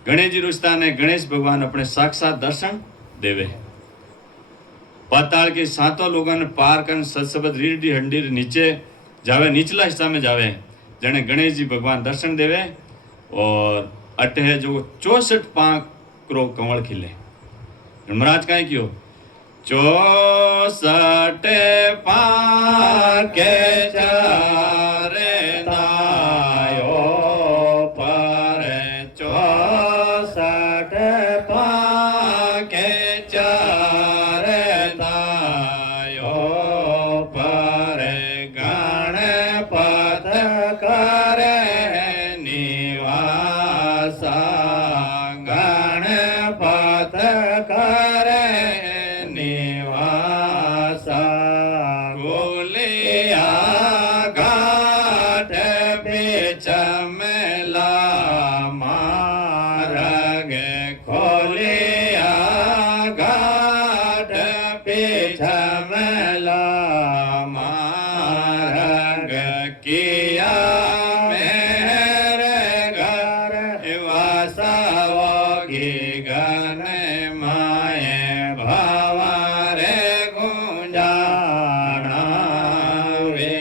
गणेश जी रो स्थान है। गणेश भगवान अपने साक्षात दर्शन देवे। पाताल के 7 लोगों ने पार कर सत्सबद रीढ़ री हड्डी नीचे जावे निचला हिस्सा में जावे जने गणेश जी भगवान दर्शन देवे और अट है जो 64 पांक करो कंवल खिले। महाराज कहीं क्यों 64 पाके चारे दायो पर 64 पाके चारे दायो पर गणपत करे निवासा गणपत करे निवासा गोलिया घाट बीच मेला मार्ग खोलिया घाट बीच मेला मार्ग किया मेरे घर वासावगी गन माए भावारे गुंजाना वे।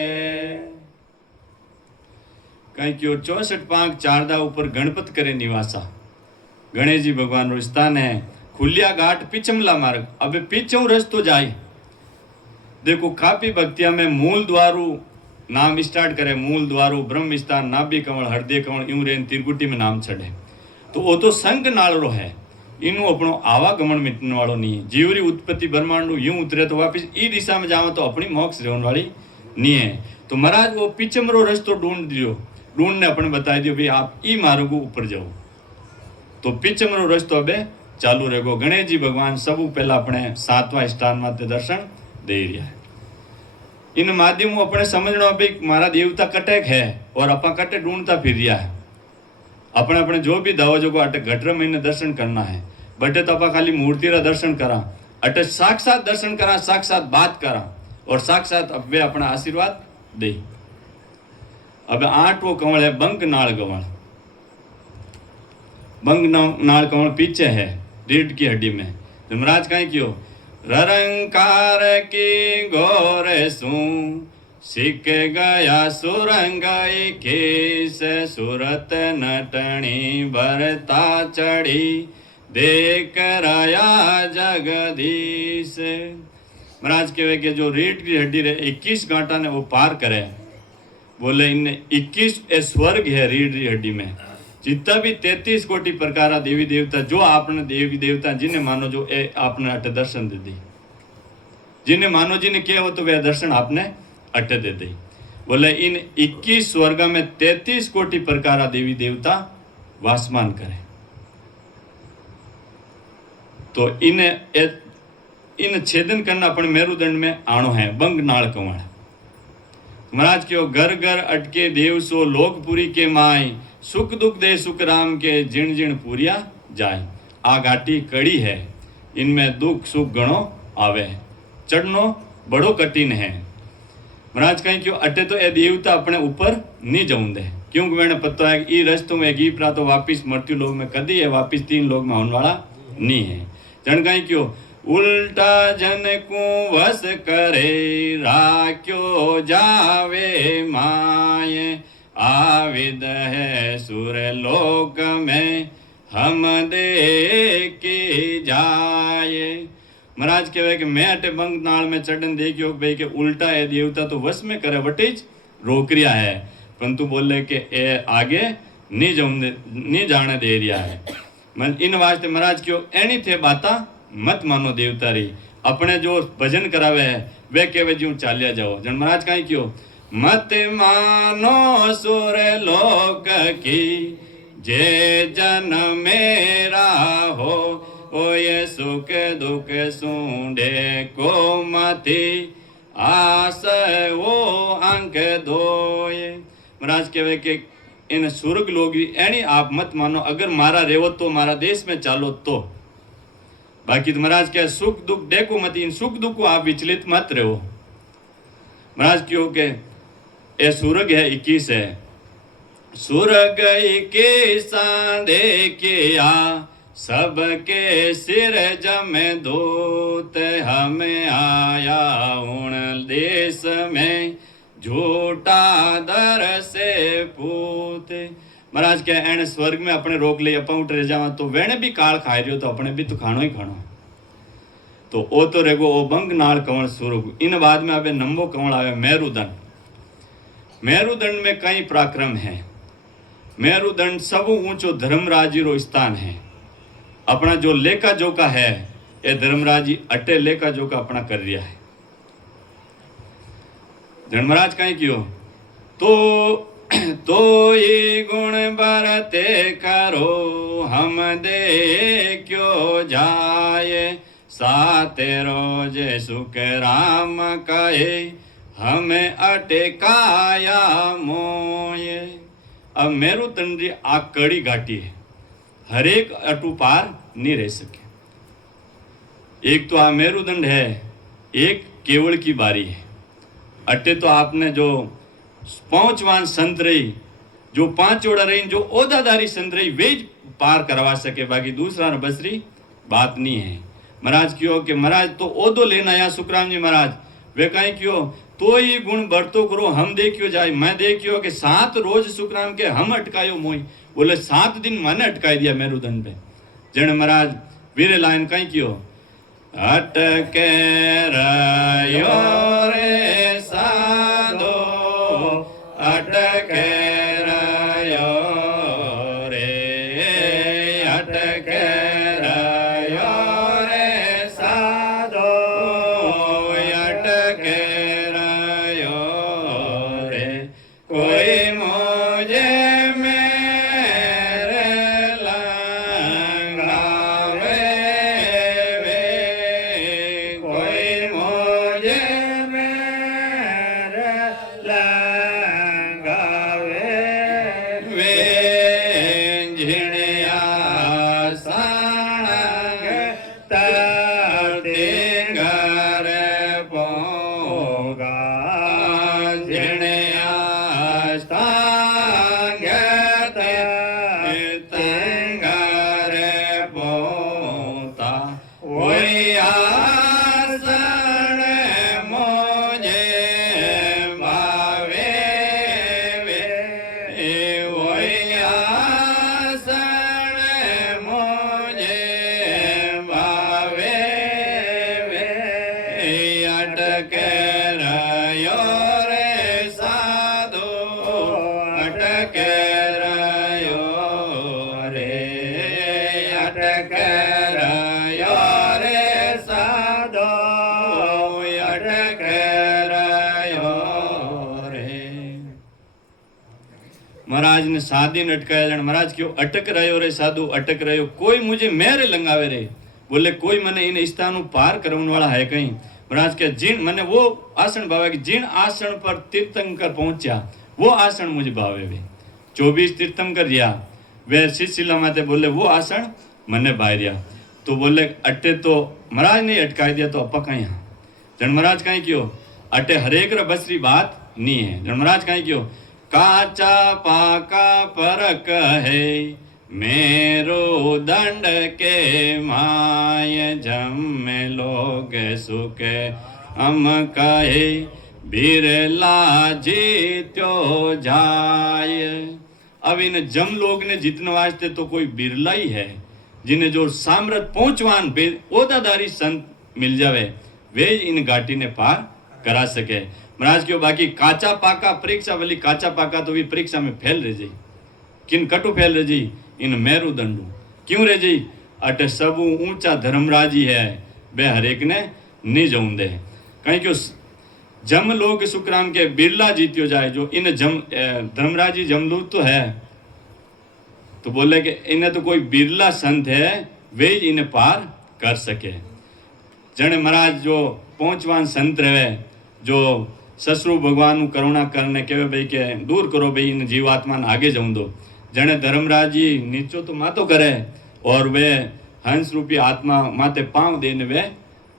कहीं क्यों 64 पांक चारदा ऊपर गणपत करे निवासा गणेश जी भगवान रो स्थान है। खुलिया घाट पिछमला मार्ग, अब पीछे रस्तो जाए। देखो काफी भक्तिया में मूल द्वारू नाम स्टार्ट करे, मूल द्वारू ब्रह्म स्थान नाभि कमल हृदय कमल यूं रेन तिरकुटी में नाम चढ़े। तो वो तो संग नालरो है, इनू अपनो आवागमन मिटने वालों नहीं। जीवरी उत्पत्ति ब्रह्मांड यूं उतरे तो वापिस ई दिशा में जाओ तो अपनी मोक्ष रहने वाली नहीं है। तो महाराज वो पिछमरो रस्तो ढूंढ दियो, ढूंढ ने अपने बता दियो भाई आप ई मार्ग ऊपर जाओ। तो पिछमरो रस्तो अब चालू रहेगो। गणेश जी भगवान सब पहला अपने 7वां स्थान माते दर्शन दे रहा है। इन माध्यमों अपने समझना भाई मारा देवता कटेक है और अपा कटे ढूंढता फिर रहा है। अपने अपने जो भी दावा जो को अटे घटर महीने दर्शन करना है, बटे तो अपा खाली मूर्ति रा दर्शन करा, अटे साक्षात दर्शन करा, साक्षात बात करा और साक्षात अब वे अपना आशीर्वाद दे। अब 8वां कंवल है बंक नाल कंवल। बंक नाल कंवल पीछे है रीढ़ की हड्डी में। महाराज कहीं क्यों ररंकार की गोर सू सिक गया सुरंग केस सुरत नटणी भरता चढ़ी देख रया जगदीश। महाराज कहे कि जो रीढ़ की हड्डी रे 21 गांठा ने वो पार करे, बोले इन 21 स्वर्ग है रीढ़ की हड्डी में। जितना भी 33 कोटि प्रकार देवी देवता जो आपने देवी देवता जिन्हें मानो जो ए आपने अट दर्शन दे दी, जिन्हें मानो जिन्हें क्या हो तो वह दर्शन आपने अट दे दी। बोले इन 21 स्वर्ग में 33 कोटि प्रकार देवी देवता वासमान करे। तो इन छेदन करना अपन मेरुदंड में आणो है बंग नाल कंवल। महाराज क्यों घर घर अटके देव सो लोकपुरी के माय सुख दुख दे सुख राम के जिण जिण पूरिया जाए। आ घाटी कड़ी है, इनमें दुख सुख गणो आवे, चढ़नो बड़ो कठिन है। महाराज कहीं क्यों अटे तो ए देवता अपने ऊपर नहीं जाऊं दे, क्योंकि मैंने पता है कि रस्तों में गी प्रा तो वापिस मृत्यु लोग में कदी है, वापिस 3 लोग में होने वाला नहीं है। जन कहीं क्यों उल्टा जन को वस करे राक्यो जावे माए आविद है सुर लोक में हम दे के जाए। महाराज कहे कि मैं अटे बंग नाल में चढ़न देखियो भाई के उल्टा है देवता तो वश में करे वटीज रोकरिया है, परंतु बोले कि ए आगे नहीं जाने दे रिया है। मन इन वास्ते महाराज क्यों एनी थे बाता मत मानो देवता री, अपने जो भजन करावे है वे केवे ज्यों चालिया जाओ। जन महाराज कहीं क्यों मत मानो सुर लोक की जे जन मेरा हो, ओ ये सुख दुख सूंढे को मती आस वो अंक दोए। महाराज कहे कि इन सुर्ग लोग एनी आप मत मानो, अगर मारा रेवो तो मारा देश में चालो तो, बाकी तो महाराज क्या सुख दुख देखो मत, इन सुख दुख को आप विचलित मत रहो। महाराज क्यों के ए सुरग है 21 है, सुरग 21 देखिया सबके सिर जमे दूत, हमें आया उन देश में झूठा दर से पूत। महाराज क्या एने स्वर्ग में अपने रोक ले अपन उठ रह जावा तो वेने भी काल खाए रहो तो अपने भी तो खानो ही खानो। तो ओ तो रेगो ओ बंग नाल कंवल सुरग। इन बाद में अबे नंबो कंवल आवे मेरुदंड। मेरुदंड में कई पराक्रम है। मेरुदंड सब ऊंचो धर्मराजी रो स्थान है। अपना जो लेखा जोखा है ये धर्मराजी अटे लेखा जोखा अपना कर रिया है। धर्मराज कहीं क्यों तो ये गुण बरते करो हम दे क्यों जाए, सात रोज सुख राम कहे हमें अटकाया मोये। अब मेरुदंड की आ कड़ी घाटी है, हर एक अटू पार नहीं रह सके। एक तो आ मेरुदंड है, एक केवल की बारी है। अटे तो आपने जो 5वां संत रही, जो 5 ओड़ा रही, जो ओदादारी संत रही वे पार करवा सके, बाकी दूसरा न बसरी बात नहीं है। महाराज क्यों कि महाराज तो ओदो लेना आया सुखराम जी महाराज, वे कहीं क्यों तो ये गुण बढ़तो करो हम देखियो जाए। मैं देखियो कि 7 रोज सुखराम के हम अटकायो मोई, बोले 7 दिन मैंने अटकाई दिया मेरुदंड पे। जन महाराज वीरे लाइन कहीं कियो अटके रयो रे साधो अटके रयो रे अटके रयो रे साधो अटके रयो रे कोई मुझे मेरे लंगावे वे कोई मुझे मेरे लंगावे वे झिणिया सांग तरते घर पोगा झिणिया सांग तरते घर पोता वही आसन मुझे भावे वे वही आसन मुझे भावे वे अटके रयो रे साधो अटके रयो रे अटके रयो रे साधो अटके रयो रे। महाराज ने शादी ने अटकाया जन महाराज क्यों अटक रहो रे साधु अटक रहो कोई मुझे मेरे लंगावे रे बोले कोई मने इन स्थान पार करने वाला है कहीं महाराज के जिन मने वो आसन भावे कि जिन आसन पर तीर्थंकर पहुंचा वो आसन मुझे भावे वे 24 तीर्थंकर रिया वे शिशिला माते बोले वो आसन मने भाई तो बोले अटे तो महाराज ने अटकाई दिया तो अपा कहीं जन महाराज कहीं क्यों अटे हरेक र बसरी बात नहीं है जन महाराज कहीं क्यों काचा पाका परक है मेरो दंड के माय जम लोग सुख हम कहे बिरला जीत्यो जाय। अब इन जम लोग ने जीतने वास्ते तो कोई बिरला ही है जिन्हें जो साम्राज्य पहुंचवान ओदादारी संत मिल जावे वे इन घाटी ने पार करा सके महाराज क्यों बाकी काचा पाका परीक्षा वाली काचा पाका तो भी परीक्षा में फेल रह जाई किन कटु फेल रह जाई इन मेरू दंडू क्यों रह जाई अटे सब ऊंचा धर्मराजी है बे हरेक ने नहीं जाऊं दे कहीं क्यों जम लोग सुखराम के बिरला जीत्यो जाए जो इन जम धर्मराजी जमदूत तो है तो बोले कि इन्हें तो कोई बिरला संत है वे ही इन्हें पार कर सके जने महाराज जो पहुंचवान संत रहे जो ससुरु भगवान करुणा करने के भाई के दूर करो भाई इन जीवात्मा आगे जाऊं दो जने धर्मराज जी नीचो तो मातो करे और वे हंस रूपी आत्मा माते पांव देने वे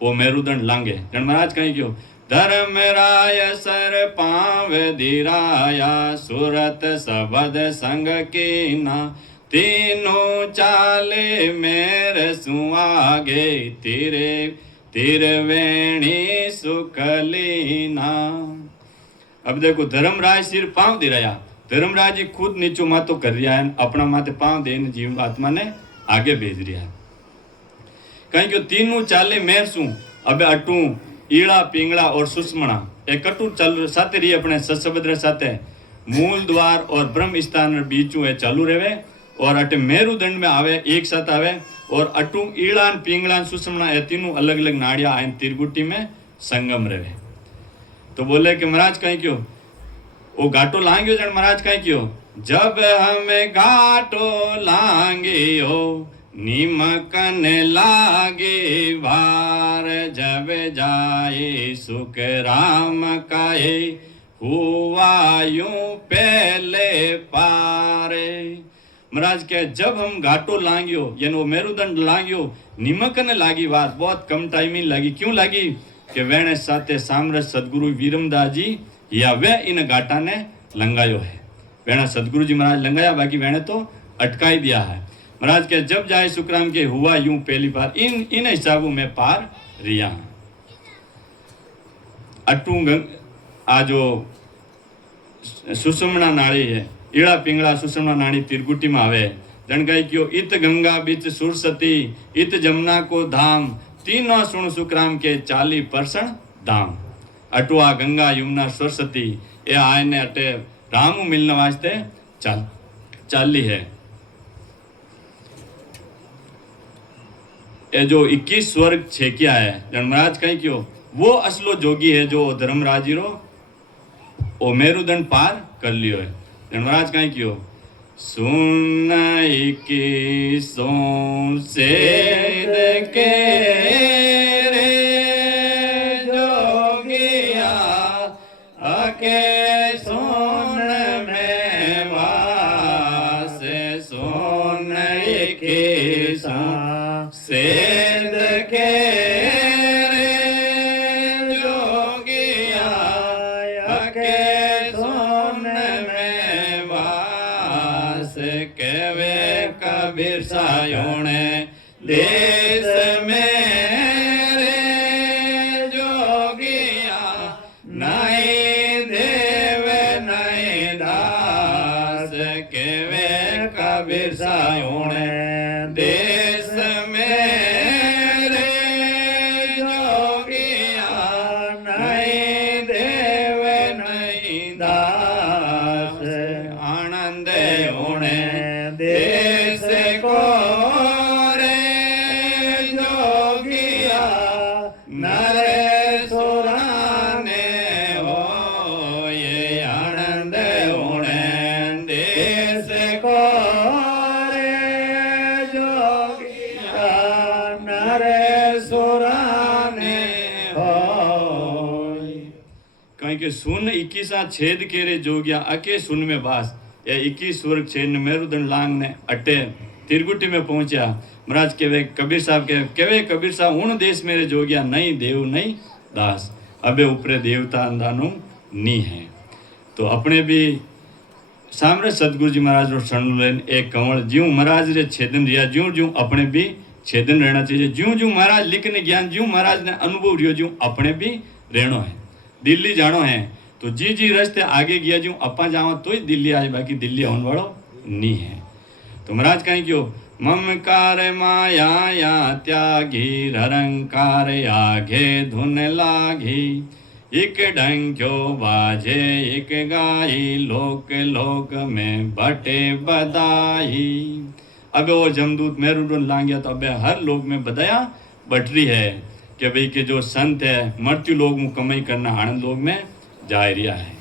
वो मेरुदंड लांगे जन महाराज कहीं क्यों धर्मराय सर पांव धीराया सुरत सबद संग कीना तीनों चाले मेरे सुआगे तेरे तिरवेणी सुखलीना। अब देखो धर्मराज सिर पांव दे रहा धर्मराज जी खुद नीचो मातो कर रहा है अपना माते पांव देने जीव आत्मा ने आगे भेज रहा है कहीं क्यों तीनों चाले मेर सू अब अटू ईड़ा पिंगला और सुषमणा एक कटु चल साथे रही अपने ससभद्र साथे मूल द्वार और ब्रह्म स्थान बीचू है चालू रहे और अटे मेरुदंड में आवे एक साथ आवे और अटू ईड़ान पिंगलान सुषमणा ये तीनों अलग अलग नाड़िया आइन तिरगुटी में संगम रहे तो बोले कि महाराज कहीं क्यों वो घाटो लांगियो जन महाराज कहीं क्यों जब हमें घाटो लांगियो निमकन लागे वार जब जाए सुख राम काहे हुआ यूं पहले पारे महाराज के जब हम घाटो लांगियो यानी वो मेरुदंड लांगियो निमकन लागी बात बहुत कम टाइम ही लगी क्यों लगी कि वेणे साथे साम्राज सदगुरु वीरमदास जी या वे इन घाटा ने लंगायो है वेणा सदगुरु जी महाराज लंगाया बाकी वेणे तो अटकाई दिया है महाराज के जब जाए सुखराम के हुआ यूं पहली बार इन हिसाबों में पार रिया अटू आजो सुषमणा नाड़ी है ईड़ा पिंगला सुषमणा नाड़ी तिरगुटी में आवे जन कही क्यों इत गंगा बीच सुरसती इत जमुना को धाम तीनों सुन सुखराम के 40% धाम। अटुआ गंगा यमुना सरस्वती ये आयने अटे रामू मिलने वास्ते चाली है। ये जो 21 स्वर्ग छेकिया है धर्मराज कहीं क्यों वो असलो जोगी है जो धर्मराजी रो ओ मेरुदंड पार कर लियो है। धर्मराज कहीं क्यों सुन 21 से के रे जोगिया अके सुन में वास सुन 21 सेद के रे जोगिया अके सुन में वास केवे कबीर सायोने देश में रे जोगिया नहीं देव नहीं दास केवे कबीर सायोने देश में रे जोगिया नहीं देव नहीं दास आनंद होने देश को रे जोगिया नरे सुराने हो ये आनंद होने देश को कहीं के सुन 21 छेद के रे जोगिया अके सुन में बास ये 21 स्वर्ग छेद मेरुदंड लांग ने अटे तिरगुटी में पहुंचा। महाराज केवे कबीर साहब केवे कबीर साहब उन देश मेरे जोगिया नहीं देव नहीं दास अबे ऊपरे देवता अंदानु नी है। तो अपने भी सामने सतगुरु जी महाराज रो शरण लेन एक कंवल ज्यों महाराज रे छेदन रिया ज्यों ज्यों अपने भी छेदन रहना चाहिए ज्यों ज्यों महाराज लिखने ज्ञान ज्यों महाराज ने अनुभव रियो ज्यों अपने भी रहनो है। दिल्ली जानो है तो जी जी रस्ते आगे गया ज्यों अपा जावा तो ही दिल्ली आए बाकी दिल्ली आने वालों नहीं है। तो महाराज कहीं क्यों ममकार माया या त्यागी रंकार आगे धुन लागी एक डंक्यो बाजे एक गाई लोक लोक में बटे बदाई। अब वो जमदूत मेरुदंड लांग गया तो अब हर लोक में बदाया बट रही है कि भाई के जो संत है मृत्यु लोग में कमाई करना आनंद लोग में जा रिया है।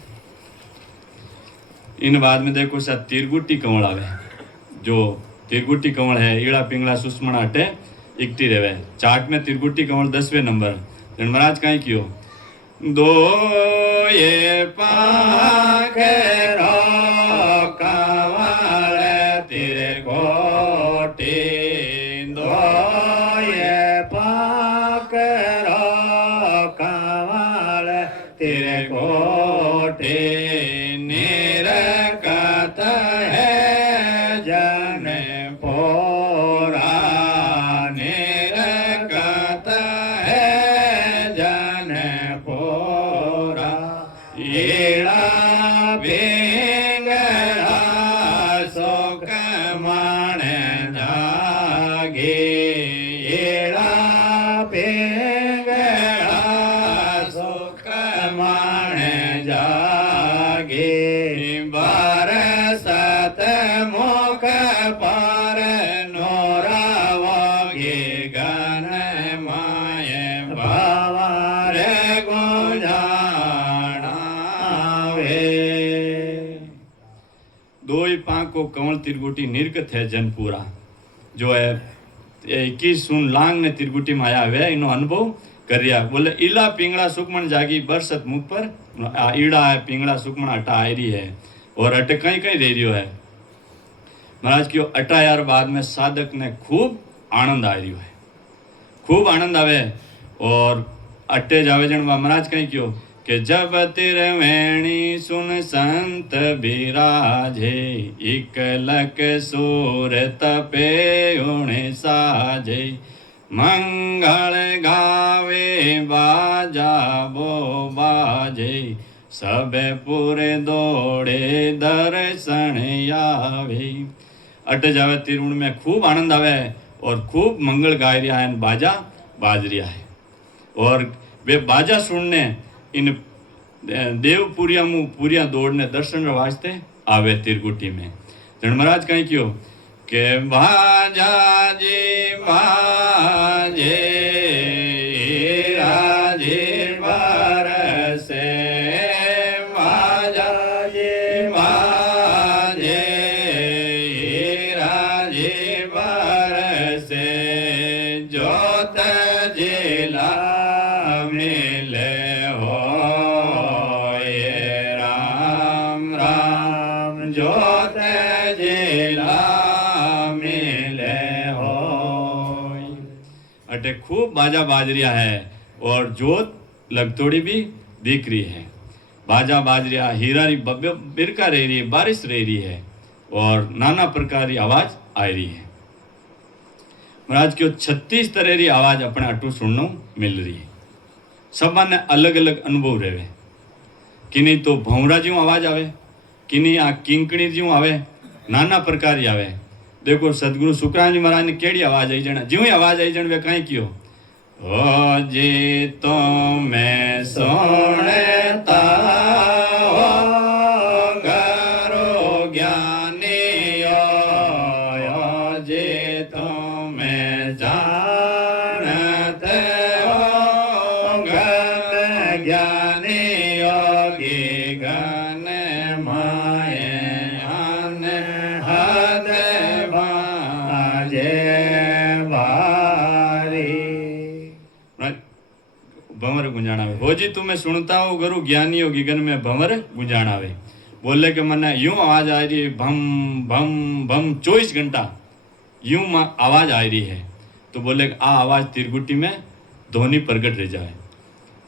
इन बाद में देखो सा तिरगुटी कंवल आवे जो तिरगुटी कंवल है ईड़ा पिंगला सुषमणा अटे इकटी रेवे चाट में तिरगुटी कंवल 10वें नंबर। महाराज कहीं क्यों दो ये पाख रो कंवल तेरे कोटे दो ये पाख रो कंवल तेरे कोटे निरकत है जन पोरा निरकत है जन पोरा येड़ा बेंगड़ा सुख मान जागे येड़ा बेंगड़ा सुख मान जागे बरसत मुख पर नोरावगे गन माय बावर गुजाणावे। दो ही पांक को कंवल तिरगुटी निर्गत है जनपुरा जो है 21 सुन लांग ने तिरगुटी में आया हुआ इनो अनुभव कर रिया बोले इला पिंगला सुखमन जागी बरसत मुख पर ईड़ा है पिंगला सुखमन अटा आ रही है और अटे कहीं कहीं रह रियो है। महाराज क्यों अटा यार बाद में साधक ने खूब आनंद आ रही है खूब आनंद आवे और अटे जावे जन महाराज कहीं क्यों कि जब तिरवेणी सुन संत बिराजे इकलक सूर तपे उणे साजे मंगल गावे बाजा बो बाजे सब पूरे दौड़े दर्शन आवे। अटे जावे तिरुण में खूब आनंद आवे और खूब मंगल गाय रहा है, बाजा बाज रहा है। और वे बाजा सुनने इन देवपुरिया मु पुरिया दौड़ने दर्शन वास्ते आवे तिरगुटी में। जन महाराज कहीं क्यों के बाजा जी बाजे राजे बरसे, बाजा जी बाजे राजे बरसे, जोत जिला मिले हो ये राम राम, जोत जिला मिले हो। अटे खूब बाजा बाज रिया है और जोत लगतोड़ी भी दिख रही है। बाजा बाज रिया, हीरा री बिरका रह रही है, बारिश रह रही है और नाना प्रकार की आवाज आ रही है। महाराज क्यों 36 तरह की आवाज अपने अटू सुनने मिल रही है। सबने अलग अलग अनुभव रहे। किनी तो भौरा ज्यों आवाज आवे, किनी आ किंकणी ज्यों आवे, नाना प्रकार आवे। देखो सदगुरु सुखराम जी महाराज ने केड़ी आवाज आई जण, ज्यों आवाज आई जण वे कहीं कियो हो जी तो मैं सुनता हो गरो ज्ञानी हो जी तो मैं जानते हो गण ज्ञानी योगी गण माये अन हद बाजे भंवर गुंजाणावे। हो जी तुम्हें सुनता हो गुरु ज्ञानी योगी गण में भंवर गुंजाणावे। बोले कि मने यूं आवाज आ रही है, भम भम भम 24 घंटा यूं आवाज आ रही है। तो बोले आ आवाज तिरगुटी में ध्वनि प्रगट रह जाए।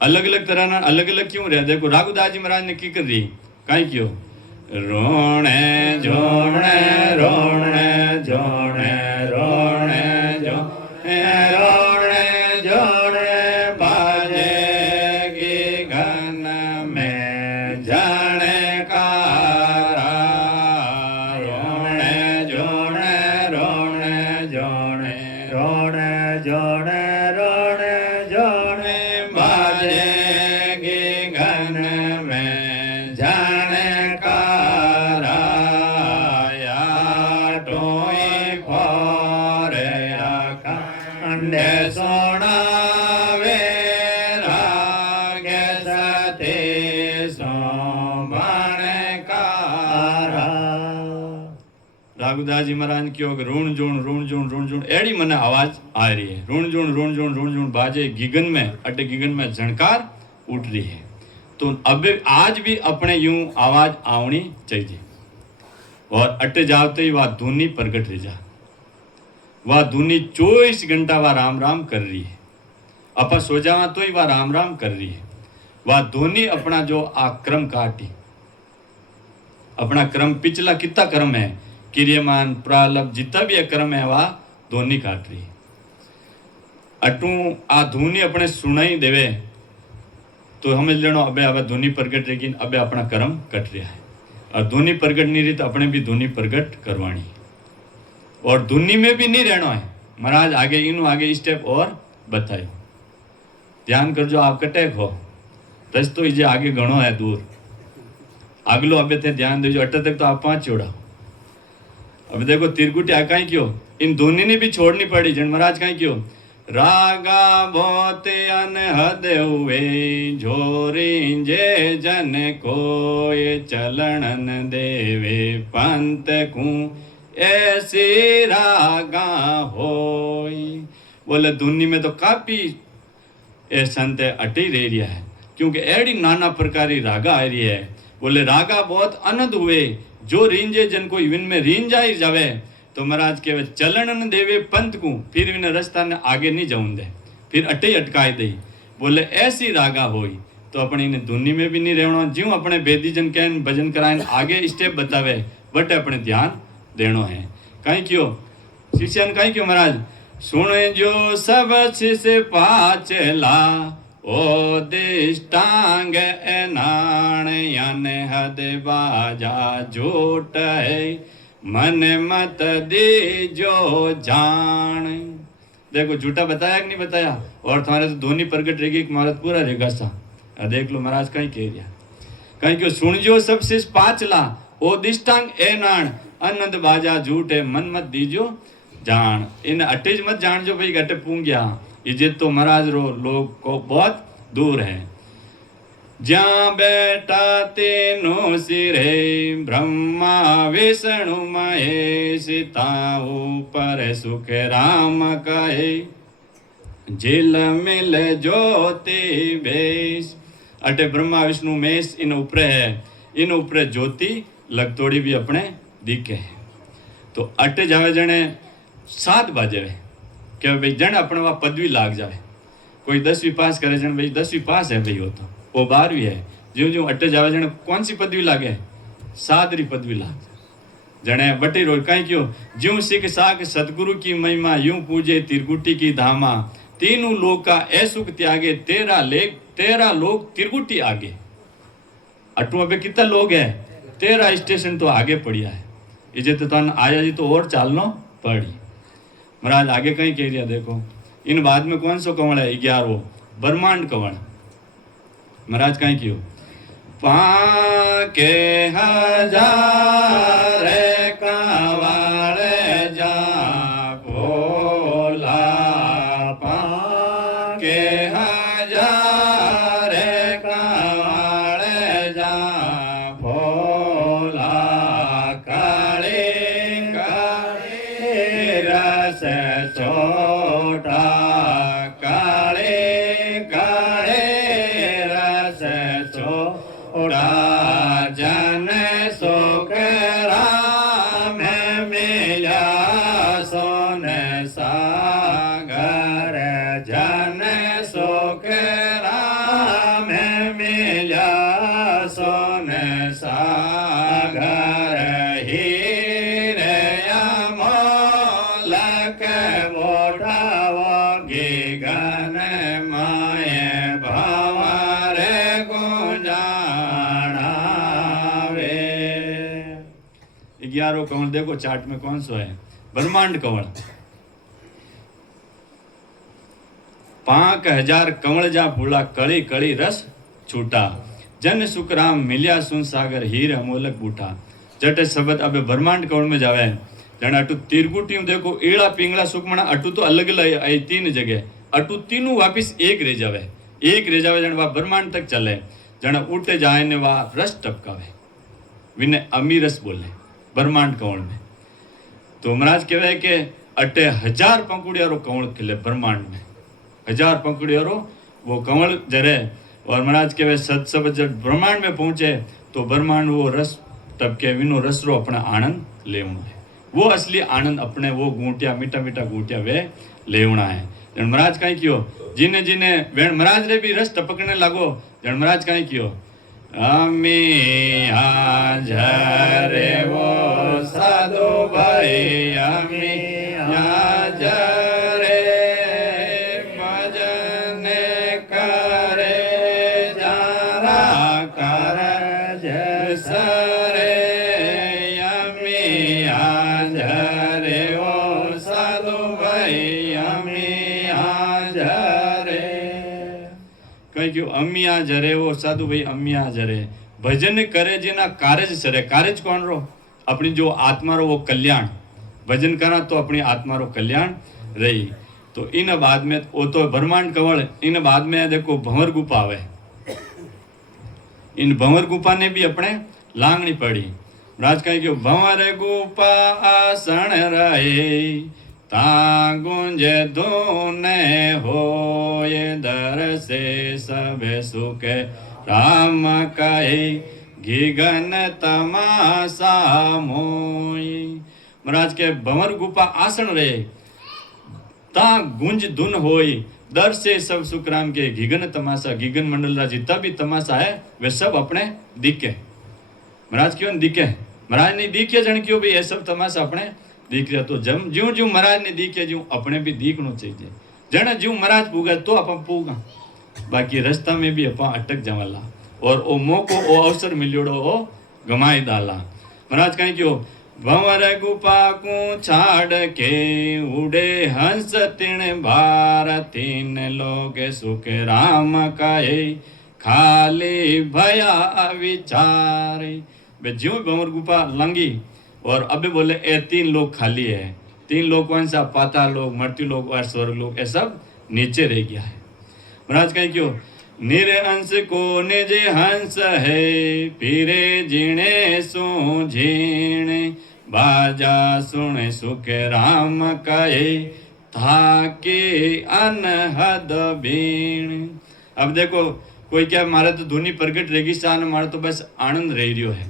अलग अलग तरह ना अलग अलग क्यों रहे। देखो राघुदास जी महाराज ने की कर रही कहीं क्यों रोणे जोणे रोणे जोणे रोणे जोणे रोणे जोणे बाजेगी घन में जाने कारा। रोणे जोणे रोणे जोणे रोणे जोणे रोणे जोणे बाजेगी घन में जाने कारा। या टोई फोरे अखंडे सोनावे रागे सते सोमण कारा। राघुदास जी महाराज ने क्यों ऋण जोण एड़ी मने आवाज आ रही है। ऋण जोण बाजे गिगन में, अटे गिगन में झणकार उठ रही है। तो अब आज भी अपने यूं आवाज आवनी चाहिए और अटे जाते ही वह धुनी प्रगट रह जा। वह धुनी 24 घंटा वह राम राम कर रही है। अपन सो जावा तो ही वह राम राम कर रही है। वह धुनी अपना जो क्रम काटी, अपना क्रम पिछला कितना क्रम है, क्रियमान प्रालभ जितना भी क्रम है वह धुनी काट रही है। अटू आ धुनी अपने सुनाई देवे तो समझ लेना अबे अब धुनी प्रगट रहेगी, अबे अपना कर्म कट रहा है। और धुनी प्रगट नहीं रही तो अपने भी धुनी प्रगट करवानी और धुनी में भी नहीं रहना है। महाराज आगे इन आगे स्टेप और बतायो। ध्यान करजो आप कटेक हो बस तो इजे आगे घणो है दूर आगलो अबे थे ध्यान देजो। अट्टा तक तो आप 5 छोड़ा। अब देखो तिरकुटी आ कहीं क्यों इन धुनी ने भी छोड़नी पड़ी। जन महाराज कहीं क्यों रागा बोते अनहद हुए झोरी जे जन कोय चलणन देवे पंत को ऐसी रागा होई। बोले धुनी में तो काफी ए संत अटी रह रहा है क्योंकि एड़ी नाना प्रकार की रागा आ रही है। बोले रागा बहुत अनंद हुए जो रींजे जन को विन में रींज आई जावे तो महाराज के चलन देवे पंथ को फिर इन रास्ता ने आगे नहीं जाऊं दे, फिर अटे ही अटकाए दे। बोले ऐसी रागा होई तो अपने इन धुनी में भी नहीं रहना। ज्यों अपने बेदी जन के भजन कराए आगे स्टेप बतावे बट अपने ध्यान देनो है। कहीं क्यों शिष्यन कहीं क्यों महाराज सुने जो सब शिष्य पाचला ओ दिष्टांग एनाण यन हद बाजा झूठ है मन मत दीजो जान। देखो झूठा बताया कि नहीं बताया, और तुम्हारे तो धोनी प्रगट रहेगी कि महाराज पूरा रहेगा सा। देख लो महाराज कहीं कह दिया, कहीं क्यों सुनजो सब शिष पाचला, ओ दिष्टांग ए नाण, आनंद बाजा झूठ है मन मत दीजो जान। इन अटेज मत जान जो भाई घटे पूंग गया, इज्जत तो महाराज रो लोग को बहुत दूर है। ज्या बेटा तेनो सिरे, ब्रह्मा विष्णु महेश, ताऊ पर सुख राम कहे, झिल मिल ज्योति बेश। अटे ब्रह्मा विष्णु महेश इन ऊपर है, इन ऊपर ज्योति लगतोड़ी भी अपने दिखे है। तो अटे जावे जने 7 बाजे कि भाई जन अपने वहाँ पदवी लाग जाए। कोई 10वीं पास करे जन भाई 10वीं पास है भाई, हो तो वो 12वीं है, ज्यों ज्यों अटे जावे जने कौन सी पदवी लागे, 7री पदवी लाग जने बटी रोज कहीं क्यों। ज्यों सिख साख सतगुरु की महिमा, यूं पूजे तिरगुटी की धामा, तीनों लोग का ऐसुख त्यागे, 13 लोग तिरगुटी आगे। अटू अबे कितना लोग है, 13 स्टेशन तो आगे पड़िया है। इजे तो तन आया जी तो और चालनो पड़ी। महाराज आगे कहीं कह दिया, देखो इन बाद में कौन सो कंवल है, 11वां ब्रह्मांड कंवल। महाराज कहीं क्यों, पाके हजार कंवल जा भोला, पाके हजार कंवल जा भोला, काले काले रस छोटा, काले काले रस छोटा, जन सुख राम मिला सोन सागर, जन सुख राम मिला सोन सागर, हीरे अमोलक मोटावोगी गन माय भंवर गुंजाणावे। 11 कंवल देखो चार्ट में कौन सो है, ब्रह्मांड कंवल। 5000 कंवल जा भूला, कड़ी कड़ी रस छूटा, जन सुख राम मिलिया सुन सागर, हीर अमोलक बूटा। जटे शब्द अब ब्रह्मांड कंवल में जावे जन अटू तिरगुटियों देखो एड़ा पिंगला सुखमणा, अटू तो अलग अलग आई 3 जगह, अटू तीनों वापिस एक रह जावे, एक रह जावे जन वह ब्रह्मांड तक चले, जन उठे जाए ने वह रस टपकावे, विने अमी रस बोले ब्रह्मांड कंवल में। तो महाराज कहवे कि अटे 1000 पंखुड़ियारो कंवल खिले ब्रह्मांड में, 1000 पंखुड़ियारो वो कंवल जरे। और महाराज कहवे सत्सव जब ब्रह्मांड में पहुंचे तो ब्रह्मांड वो रस टपके, विनो रस रो अपना आनंद लेवना है, वो असली आनंद अपने वो गूंटिया मीठा मीठा गूंटिया वे लेवना है। जन महाराज कहीं क्यों, जिन्हें जिन्हें वेण महाराज रे भी रस टपकने लगो, जन महाराज कहीं क्यों, अमी झरे वो साधु भाई, अमी झरे भजन करे जारा कर जसरे, अमी झरे वो साधु भाई, अमी झरे कहीं क्यों, अमिया झरे वो साधु भाई अमिया झरे, भजन करे जिना कारज सरे। कारज कौन रो, अपनी जो आत्मा रो वो कल्याण, भजन करा तो अपनी आत्मा रो कल्याण रही। तो इन बाद में वो तो ब्रह्मांड कंवल, इन बाद में देखो भंवर गुफा आवे, इन भंवर गुफा ने भी अपने लांगनी पड़ी। राज कहीं क्यों, भंवर गुफा आसन रहे, ता गुंज धुने होए, दर से सब सुख राम कहे, घिगन तमाशा मोई। महाराज के भंवर गुफा आसन रहे, ता गुंज धुन होई, दर से सब सुख राम के, घिगन तमाशा, घिगन मंडल रा जितना भी तमाशा है वे सब अपने दिखे। महाराज क्यों दिखे, महाराज नहीं दिखे जन क्यों भी ये सब तमाशा अपने दिख रहा। तो जम ज्यों ज्यों महाराज ने दिखे ज्यों अपने भी दिखना चाहिए, जन ज्यों महाराज पूगा तो अपन पूगा, बाकी रास्ता में भी अपन अटक जावाला, और ओ मौको ओ अवसर मिलियोड़ो ओ गमाई डाला। महाराज कहीं क्यों, भंवर गुफा को छाड़ के उड़े हंस तिण बार तीन लोग सुख राम काए खाली भया विचारे। वे ज्यों भंवर गुफा लंगी और अबे बोले ए 3 लोग खाली है। 3 लोग कौन सा? पाताल लोग, मृत्यु लोग और स्वर्ग लोग, ये सब नीचे रह गया है। महाराज कहीं क्यों? निरहंस को निज हंस है फिरे जीणे सो झीणे बाजा सुन सुख राम कहे थाके अनहद बीण। अब देखो कोई क्या मारे तो धुनी प्रगट रेगिस्तान, मारे तो बस आनंद रह रियो है।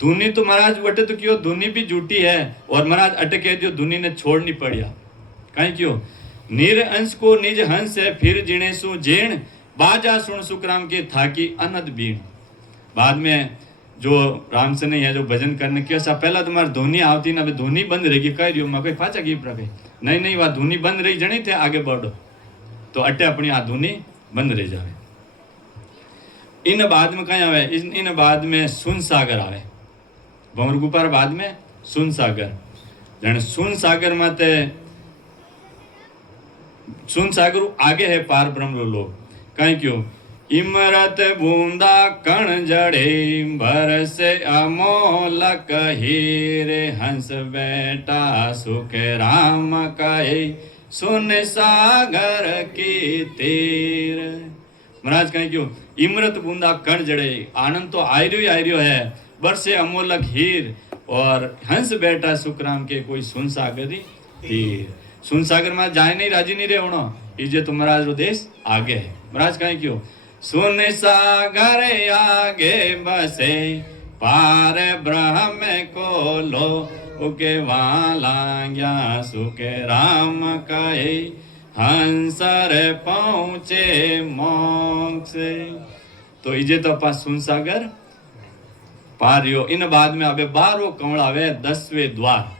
धुनी तो महाराज वटे तो क्यों धुनी भी झूठी है और महाराज अटके जो धुनी ने छोड़नी पड़िया। कहीं क्यों? निरहंस को निज हंस है फिर जिणे सु जेण बाजा सुन सुखराम के थाकी अनद बीण। बाद में जो राम से नहीं है जो भजन करने की ऐसा पहला तुम्हारी धुनी आवती ना, धुनी बंद रहेगी। कह रही हो मैं कोई पाचा की प्रभे नहीं वह धुनी बंद रही जनी थे आगे बढ़ो तो अटे अपनी आ धुनी बंद रह जावे। इन बाद में कहीं आवे? इन बाद में सुन सागर आवे। भंवर गुफा बाद में सुन सागर। जन सुन सागर माते सुन सागर आगे है पार ब्रह्म लोक। कहीं क्यों? इमरत बूंदा कण जड़े बरसे अमोलक हीरे हंस बेटा सुख राम कहे सुन सागर की तीर। महाराज कहीं क्यों? इमरत बूंदा कण जड़े, आनंद तो आयरियो है, बरसे अमोलक हीर और हंस बेटा सुख राम के कोई सुन सागर ही तीर। सुन सागर में जाए नहीं राजी नहीं रहे होना इजे तो महाराज रो देश आगे है। महाराज कहीं क्यों? सुन सागर आगे बसे पार ब्रह्म को लो उके वालांग्या सुख राम कहे हंसर पहुंचे मोक्ष। तो इजे तो पास सुन सागर पार रियो। इन बाद में अबे 12 कमल आवे 10वें द्वार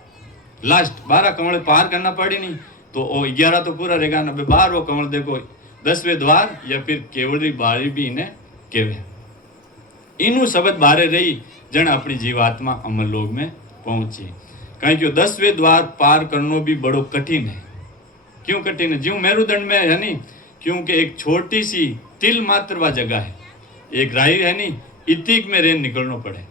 लास्ट 12 कमल पार करना पड़ी नहीं तो 11 तो पूरा रहेगा ना। 12 कमल देखो 10वें द्वार या फिर केवड़ी बारी भी इन्हें केवे इनू शब्द बारे रही जन अपनी जीवात्मा अमर लोग में पहुंची। कहीं क्यों? 10वें द्वार पार करना भी बड़ो कठिन है। क्यों कठिन है? ज्यों मेरुदंड में है नहीं, क्योंकि एक छोटी सी तिल मात्र वा जगह है, एक राई है नहीं, इतिक में रेन निकलना पड़े।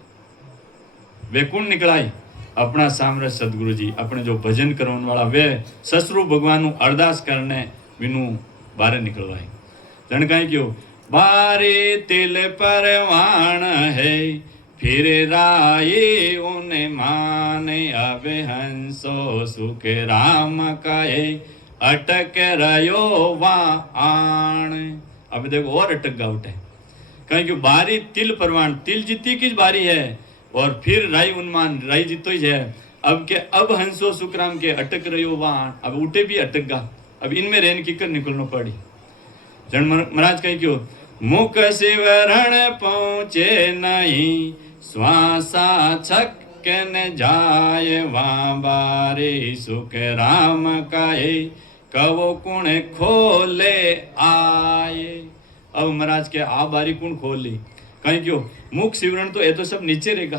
वे कौन निकलाई? अपना सामने सदगुरु जी अपने जो भजन करने वाला वे ससरु भगवान अरदास करने बिनु बारे निकलवाई। जन कहीं क्यों? बारे तिल परवान है फिर राये उन्हें माने अब हंसो सुख राम कहे अटक रयो वाण। अब देखो और अटक गा उठे। कहीं क्यों? बारी तिल परवान, तिल जीती की बारी है और फिर राई उन्मान, राई जीतो ही है। अब के अब हंसो सुखराम के अटक रहो वाण, अब उठे भी अटक गा। अब इनमें रेन की कर निकलना पड़ी। जन महाराज कहीं क्यों? मुख शिवरण पहुंचे नहीं श्वासा छक्कन जाए वहाँ बारे सुख राम कहे कवो कुण खोले आए। अब महाराज के आ बारी कुण खोली? कहीं क्यों? मुख शिवरण तो ये तो सब नीचे रहेगा।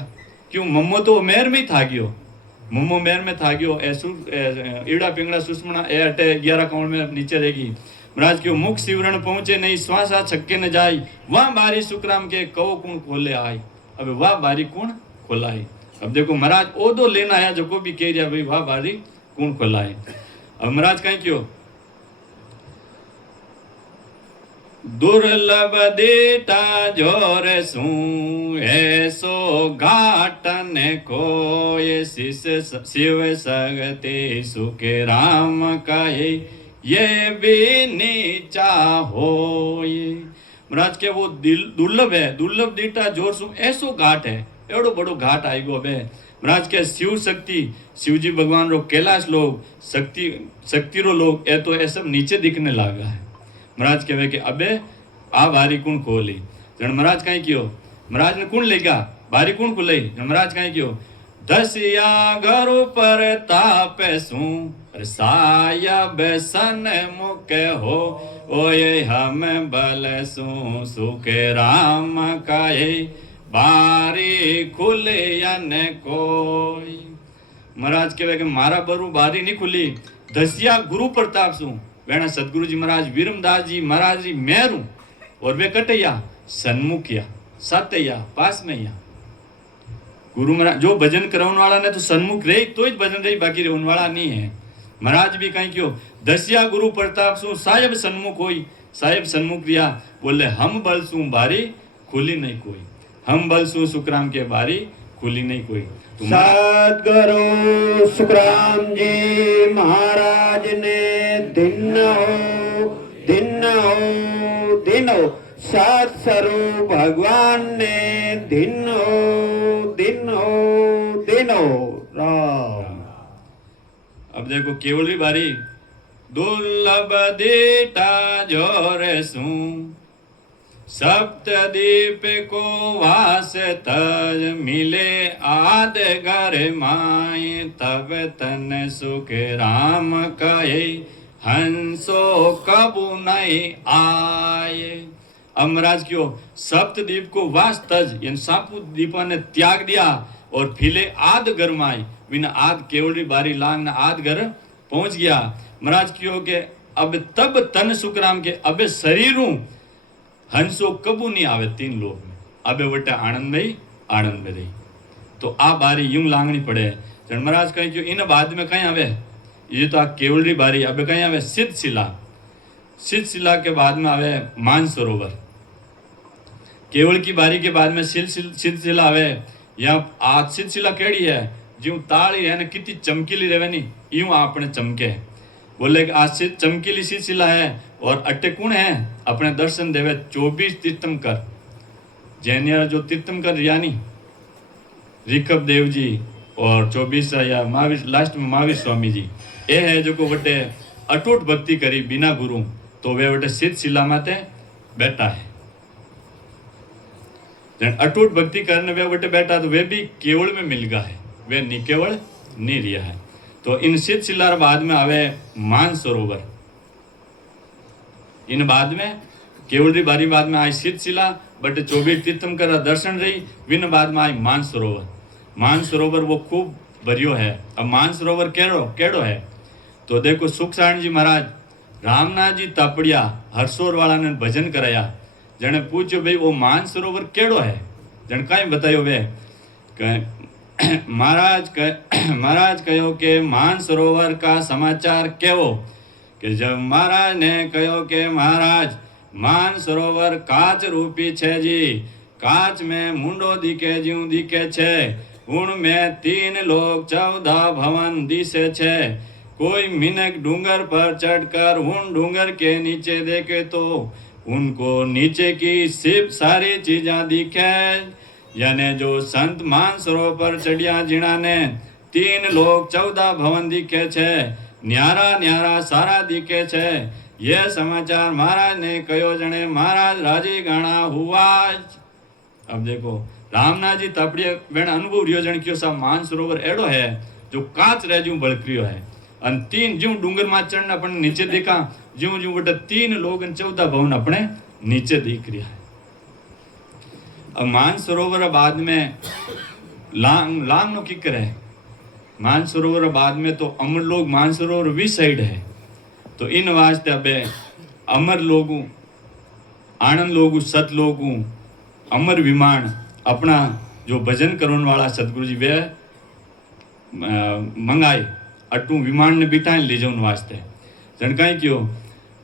क्यों? मम्मो तो मेर में था गयो, मम्मो मेर में था गयो, ईड़ा पिंगड़ा सुषमणा ए अटे 11 कौन में नीचे रहेगी। महाराज क्यों? मुख शिवरण पहुंचे नहीं श्वासा छक्के न जाई वहां बारी सुखराम के कवो कुण खोले आई। अब वह बारी कुण खोलाई। अब देखो महाराज ओ दो लेना आया जो को भी कह दिया भाई वह बारी कुण खोलाई। अब महाराज कहीं क्यों? दुर्लभ देता जोर सू ऐसो घाटन को ये शिव सगते सुख राम कहे ये भी नीचा हो। ये महाराज के वो दुर्लभ है, दुर्लभ देता जोर सू ऐसो घाट है, एवढो बड़ो घाट आई गो बे। महाराज के शिव शक्ति, शिवजी भगवान रो कैलाश लोग, शक्ति रो लोग ए तो ये सब नीचे दिखने लगा है। महाराज कहे कि अबे आ बारी कुण खोली। जन महाराज कहीं क्यों? महाराज ने कुण लेगा बारी कुण खुलाई। महाराज कहीं क्यों? दसिया घर पर ताप सू साया बेसन मुख हो ओये हम बल सू सुख राम कहे बारी खुले अन कोई। महाराज कहे कि मारा बरू बारी नहीं खुली, दसिया गुरु प्रताप सु वेणा सदगुरु जी महाराज वीरमदास जी महाराज जी मेरू और वे कटैया सन्मुखिया सातैया पास में या गुरु महाराज जो भजन कराने वाला ने तो सन्मुख रही तो ही भजन रही, बाकी रहने वाला नहीं है। महाराज भी कहीं क्यों दसिया गुरु प्रताप सु साहेब सन्मुख होई, साहेब सन्मुख रिया, बोले हम बल सु बारी खुली नहीं कोई, हम बल सु सुखराम के बारी खुली नहीं कोई। सद्गुरु सुखराम जी महाराज ने दिन हो सत स्वरूप भगवान ने दिन हो राम। अब देखो केवली बारी दुर्लभ देटा जोरे सू सप्त दीप को वास तज मिले आद घर माए तब तन सुख राम कहे हंसो कबू नहीं आए। अमराज क्यों सप्तदीप को वास तज यानी सापू दीपा ने त्याग दिया और फिले आद घर माए बिना आद केवली बारी लांग ना आद घर पहुंच गया। महाराज क्यों के अब तब तन सुखराम के अब शरीरों हंसो कबू नहीं आवे तीन लोग में, अबे वटे आनंद में रही। तो आ बारी यूं लांगनी पड़े। जन महाराज कहीं क्यों इन बाद में कहीं आवे, ये तो आ केवलरी बारी अब कहीं आवे सिद्धशिला, सिद्धशिला के बाद में आवे मानसरोवर। केवल की बारी के बाद में सिद्धशिला आवे। यहाँ आज सिद्धशिला केड़ी है ज्यों ताली है ना कितनी चमकीली रहे नी यूं आपने चमके, बोले कि आज से चमकीली सिलसिला है और अट्टे कौन है अपने दर्शन देवे 24 तीर्थंकर जैनिया जो तीर्थंकर यानी रिकब देव जी और 24 या महावीर लास्ट में महावीर स्वामी जी ये है जो को वटे अटूट भक्ति करी बिना गुरु तो वे वटे सिद्ध शिला माते बैठा है। जन अटूट भक्ति करने वे वटे बैठा तो वे भी केवल में मिल गया है, वे निकेवल नहीं रिया है। तो इन सिद्ध शिला बाद में आवे मानसरोवर। इन बाद में केवलरी बारी बाद में आई सिद्ध शिला बट 24 तीर्थंकर दर्शन रही विन बाद में आई मानसरोवर। मानसरोवर वो खूब भरियो है। अब मानसरोवर केड़ो है तो देखो सुखसाण जी महाराज रामनाथ जी तापड़िया हरसोर वाला ने भजन कराया। जने पूछो भाई वो मानसरोवर केड़ो है, जन कहीं बतायो वे महाराज कहो के मानसरोवर का समाचार केवो कि जब महाराज ने कहो के महाराज मानसरोवर काच रूपी छे जी, काच में मुंडो दिखे ज्यूं दिखे छे, उनमें 3 लोग 14 भवन दिसे छे। कोई मिनक डूंगर पर चढ़कर उन डूंगर के नीचे देखे तो उनको नीचे की सिर्फ सारी चीजा दिखे। यानी जो संत मानसरोवर पर चढ़िया जिना ने 3 लोग 14 भवन दिखे छे, न्यारा न्यारा सारा दिखे छे। ये समाचार महाराज ने कहो जने महाराज राजी गणा हुआ। अब देखो रामनाथ जी तापड़िया वेण अनुभव रियो जन क्यों सा मानसरोवर एड़ो है जो कांच रह जू बड़क्रियो है अन 3 ज्यों डूंगर में चढ़ने अपन नीचे देखा ज्यों ज्यों बटे 3 लोग 14 भवन अपने नीचे दिख रहा है। अब मानसरोवर बाद में लांग नो की करे मानसरोवर बाद में तो अमर लोग मानसरोवर वी साइड है तो इन वास्ते अब अमर लोगों आनंद लोगों सत लोगों अमर विमान अपना जो भजन करने वाला सतगुरु जी वे मंगाए अटू विमान ने बिठाए ले जाऊन वास्ते जनकाई क्यों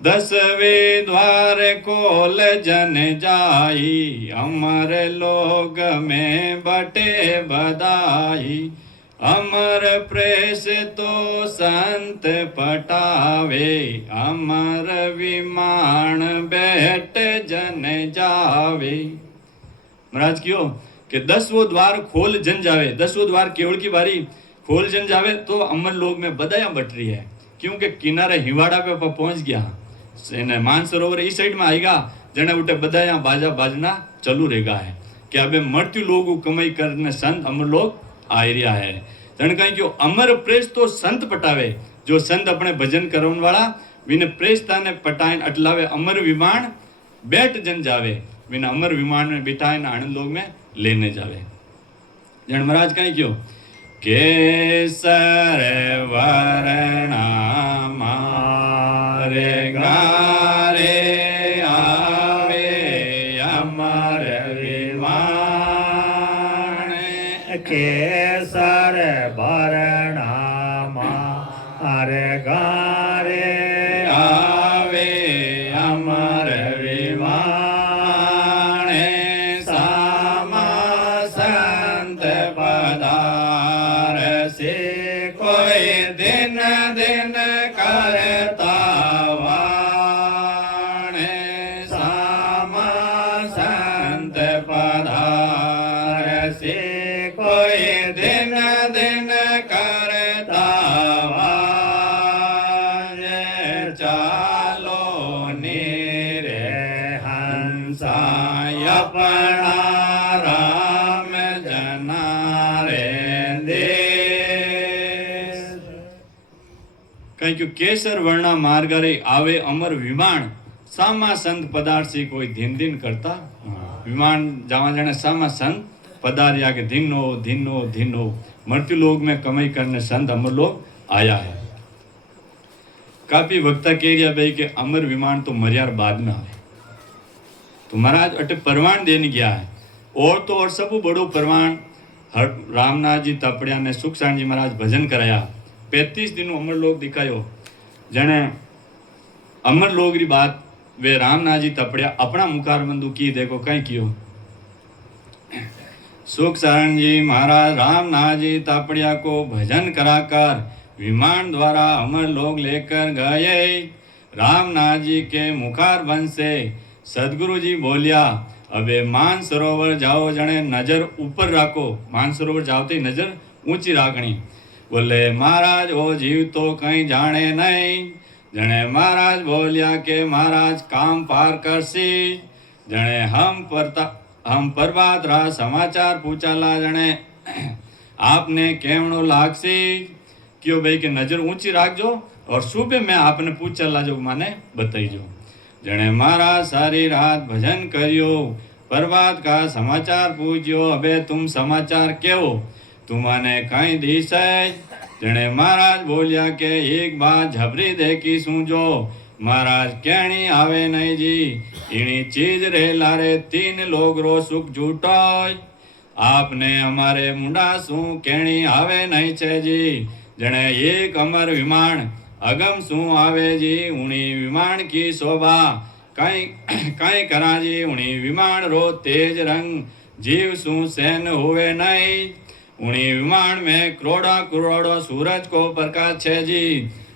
10वें द्वार खोल जन जाई, अमर लोग में बटे बधाई। अमर प्रेस तो संत पटावे, अमर विमान बैठ जन जावे। महाराज क्यों कि 10वां द्वार खोल जन जावे, 10वां द्वार केवल की बारी खोल जन जावे तो अमर लोग में बधाइयां बट रही है क्योंकि किनारे हिवाड़ा पे पहुंच गया मानसरोवर इस साइड में आएगा जने उठे बधाइयां बाजा बाजना चलू रहेगा है कि अबे मृत्यु लोग कमाई करने संत अमर लोग आ रहा है। जन कहीं क्यों अमर प्रेस तो संत पटावे, जो संत अपने भजन करने वाला विने प्रेसता ने पटाइन अटलावे अमर विमान बैठ जन जावे, विने अमर विमान में बिठाइन आनंद लोग में लेने जावे। जन महाराज कहीं क्यों કેસર વર્ણા મારે ગારે આવે અમર વિમાન કેસર ભરણામાં અરે ગારે આવે અમર વિમાન સામા સંત પધારસે કોઈ દિન દિન કરતા વાણે સામા સંત પધારસે કોઈ દિન દિન કરતા વાણે ચાલો નીરે હંસાય પણા રામ જનારે દેશ કઈ કે કેસર વર્ણા માર્ગરે આવે અમર વિમાન સામા સંત પદાર્થી કોઈ ધીન ધીન કરતા વિમાન જવા जाने सामा संत पधारिया के धीनो धीनो धीनो मृत्यु लोक में कमाई करने संत अमर लोग आया है। काफी वक्ता कह गया भाई कि अमर विमान तो मर्यार बाद में आवे तो महाराज अटे परवान देने गया है और तो और सब बड़ो परवान रामनाथ जी तापड़िया ने सुखसाण जी महाराज भजन कराया 35 दिन अमर लोग दिखायो जने अमर लोग री बात वे रामनाथ जी तापड़िया अपना मुखारबंदू की देखो कहीं कियो सुखसारण जी महाराज रामनाथ जी तापड़िया को भजन कराकर विमान द्वारा अमर लोग लेकर गए। रामनाथ जी के मुखारबंद से सदगुरु जी बोलिया अबे मान सरोवर जाओ जने नजर ऊपर रखो मान सरोवर जाओते नजर ऊंची राखनी बोले महाराज वो जीव तो कहीं जाने नहीं जने महाराज बोलिया के महाराज काम पार करसी जने हम प्रभात रा समाचार पूछाला जने आपने केवणो लागसी क्यों भाई के नजर ऊंची राखजो और सुबह में आपने पूछाला जो माने बताईजो जने महाराज सारी रात भजन करियो प्रभात का समाचार पूछियो अबे तुम समाचार क्यों तुमने कहीं दिस है जने महाराज बोलिया के एक बात झबरी देखी सूझो महाराज कहनी आवे नहीं जी इनी चीज रे लारे 3 लोग रो सुख झूठो आपने हमारे मुंडा सू कहनी आवे नहीं छे जी जने एक अमर विमान अगम सू आवे जी उनी विमान की शोभा कहीं करा जी उनी विमान रो तेज रंग जीव सू सैन हुए नहीं उनी विमान में करोड़ा करोड़ों सूरज को प्रकाश है जी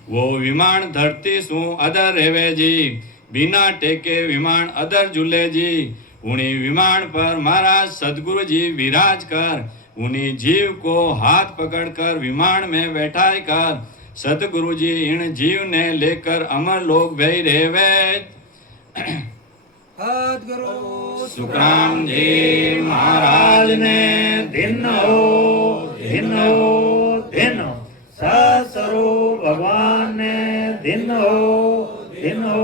वो विमान धरती सू अदर रेवे जी बिना टेके विमान अदर झूले जी उनी विमान पर महाराज सदगुरु जी विराज कर उनी जीव को हाथ पकड़कर विमान में बैठाई कर सतगुरु जी इन जीव ने लेकर अमर लोग भई रेवे। सुखराम जी महाराज ने दिनो दिनो दिनो ससरो भगवान ने दिनो दिनो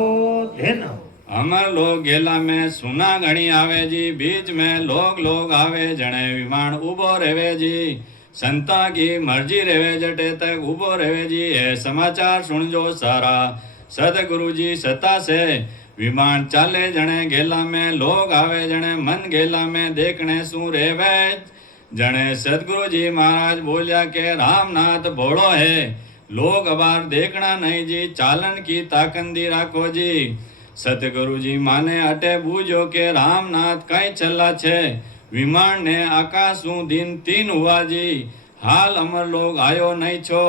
दिनो अमर लोग गेला में सुना घणी आवे जी बीच में लोग आवे जने विमान उबो रेवे जी संता की मर्जी रेवे जटे तक उबो रेवे जी ये समाचार सुनजो सारा सदगुरु जी सता से विमान चाले जने गेला में लोग आवे जने मन गेला में देखने सू रेवे जने सदगुरु जी महाराज बोलिया के रामनाथ भोड़ो है लोग अबार देखना नहीं जी चालन की ताकंदी राखो जी सतगुरु जी माने अटे बूझो के रामनाथ कई चला छे विमान ने आकाशू दिन 3 हुआ जी हाल अमर लोग आयो नहीं छो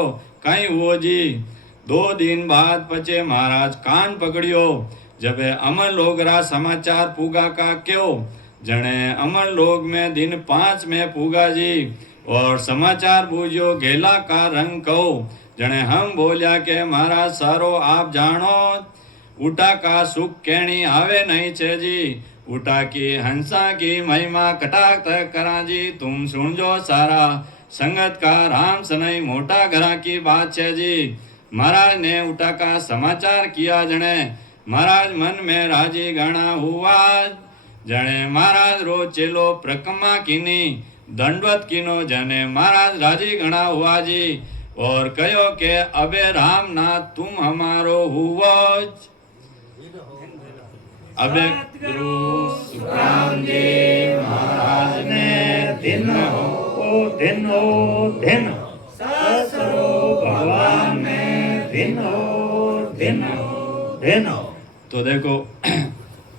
कई हुओ जी 2 दिन बाद पचे महाराज कान पकड़ियो जब अमर लोग रा समाचार पूगा का क्यों जने अमर लोग में दिन 5 में पूगा जी और समाचार बूझो गेला का रंग कहो जने हम बोलिया के महाराज सारो आप जानो उठा का सुख कहनी आवे नहीं छे जी उठा की हंसा की महिमा कटाक्ष करा जी तुम सुनजो सारा संगत का राम सनई मोटा घरा की बात छे जी महाराज ने उठा का समाचार किया जने महाराज मन में राजी गणा हुआ जने महाराज रो चेलो प्रकमा कीनी दंडवत कीनो जने महाराज राजी घना हुआ जी और कहो के अबे राम ना तुम हमारो हुआ अबे गुरु सुखराम जी महाराज ने दिन दिन ससरो भगवान ने दिन दिन। तो देखो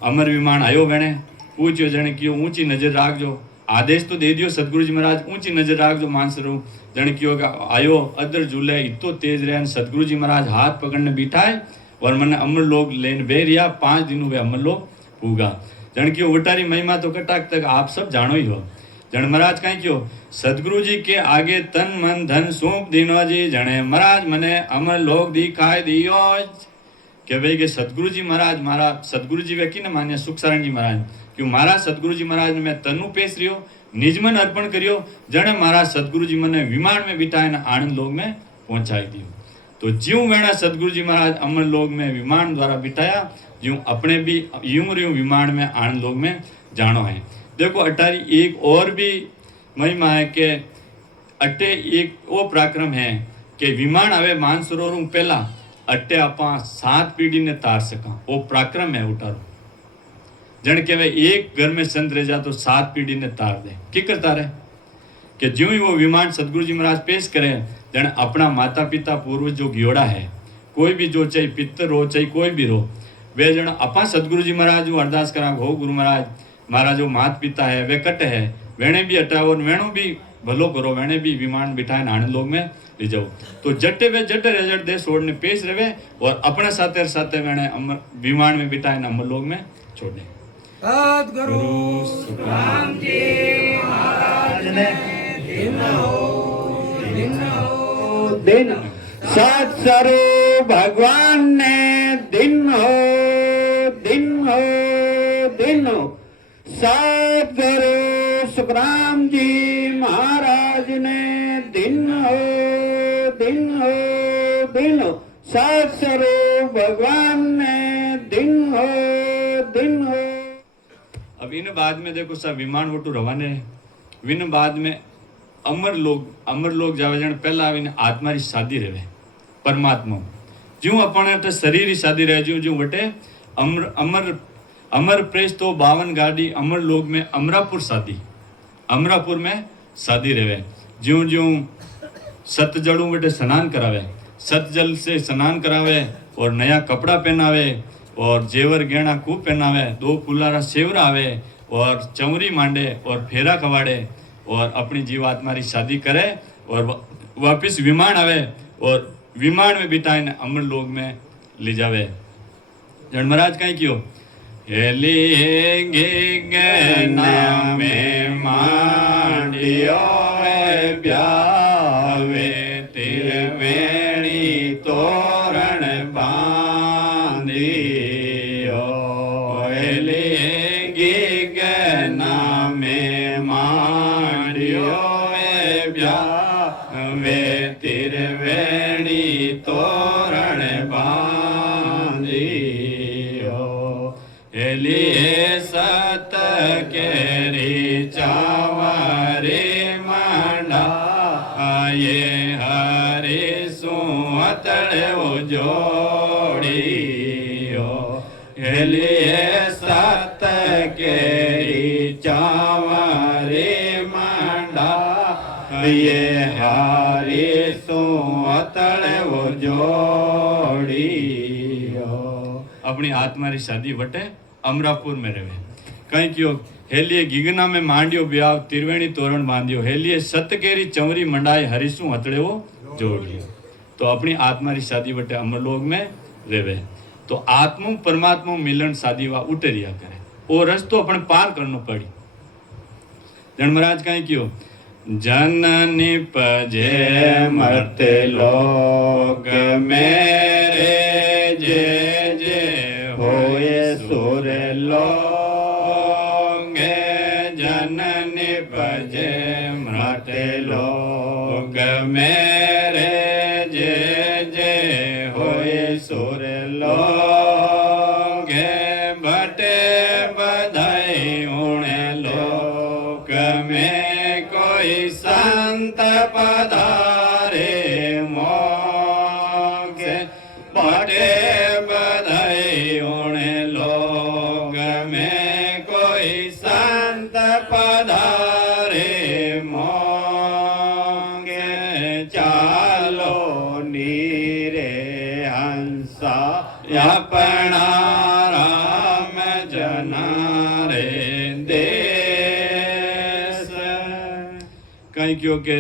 अमर विमान आयो वेणे पूछ्यो जने कियो ऊंची नजर राखजो आदेश तो दे दियो सदगुरु जी महाराज ऊंची नजर राखजो मानसरो जने कियो का आयो अदर झूले इतो तेज रहे सदगुरु जी महाराज हाथ पकड़ने बिठाए और मैंने अमर लोग लेन बेरिया 5 दिनों वे अमर लोग पूगा जन की वटारी महिमा तो कटाक तक आप सब जानो ही हो जन महाराज कहीं क्यों सदगुरु जी के आगे तन मन धन सौंप दीनो जी जने महाराज मने अमर लोग दिखाई दियो के भाई के सदगुरु जी महाराज मारा सदगुरु जी व्यक्ति ने मान्या सुखसारण जी महाराज क्यों मारा सदगुरु जी महाराज ने मैं तनु पेश रियो निजमन अर्पण करियो जने मारा सदगुरु जी मने विमान में बिठाए ने आनंद लोग में पहुंचाई दियो तो ज्यों वेणा सदगुरु जी महाराज अमर लोग में विमान द्वारा बिठाया ज्यों अपने भी यूं विमान में आनंद लोग में जानो है। देखो अटारी एक और भी महिमा है कि अट्टे एक वो पराक्रम है कि विमान आवे मानसरोवर पहला अट्टे आपा 7 पीढ़ी ने तार सका वो पराक्रम है उतारो जन के वे एक घर में संत रह जा तो 7 पीढ़ी ने तार दे की करता रहे कि ज्यों ही वो विमान सदगुरु जी महाराज पेश करे जन अपना माता पिता पूर्वज जो गियोड़ा है कोई भी जो चाहे पितर हो चाहे कोई भी रो वे जन अपा सदगुरु जी महाराज जो अरदास करा हो गुरु महाराज मारा जो माता पिता है वे कट है वेणे भी हटाओ वेणो भी भलो करो वेणे भी विमान बिठाए आनंद लोग में ले जाओ तो जट्टे वे जट्टे रेजट दे छोड़ने पेश रहे और अपने साथे साथे वेणे अमर विमान में बिठाए अमर लोग में छोड़ने सद्गुरु सुखराम जी महाराज ने दिन सत्सरो भगवान ने दिन सद्गुरु सुखराम जी महाराज ने दिन सत्सरो भगवान ने दिन अब इन बाद में देखो सब विमान वोटू रवाने विन बाद में अमर लोग जावे जन पहला आवीने आत्मा री शादी रहे परमात्मा ज्यों अपने अटे शरीर री शादी रहे ज्यों वटे अमर प्रेस तो 52 गाड़ी अमर लोग में अमरापुर में शादी रहे ज्यों सतजड़ों वटे स्नान करावे सतजल से स्नान करावे और नया कपड़ा पहनावे और जेवर गहना खूब पहनावे 2 पुलारा सेवरा आवे और चमरी मांडे और फेरा खवाड़े और अपनी जीवात्मा री शादी करे और वापिस विमान आवे और विमान में बिठाए अमर लोग में ले जावे जन महाराज कहीं क्यों में मांडियो ब्यावे तिरवेणी तोरण बांधियो में मांडियो ब्यावे तिरवेणी तोरण बांधियो एलिए सत केरी चावरे मंडा ये हरि सुअतड़े जोड़ियो एलिए सत केरी चावरे मंडा ये हरि सुअतड़े जोड़ियो अपनी आत्मा री शादी वटे अमरापुर में रहे कहीं क्यों हेलिए गिगना में मांडियो ब्याव तिरवेणी तोरण बांधियो हेलिए सतकेरी चमरी मंडाए हरिसु हतड़े वो जोड़ियो तो अपनी आत्मा री शादी वटे अमरलोक में रेवे तो आत्मा परमात्मा मिलन शादी वा उतरिया करे वो रस्तो अपन पार करनो पड़ी जन महाराज कहीं क्यों जननी पजे मरते लोग मेरे जे जे होए सुर लोगे जननी पजे मरते लोग मेरे जे जे होए सुर लोगे बटे बधाई उणे लोक में को कोई संत पधारे मोक्ष बटे बधाई उन्हें लोग में कोई संत पधारे मोक्ष चालो नीरे हंसा अपना राम जना रे देश कहीं क्योंकि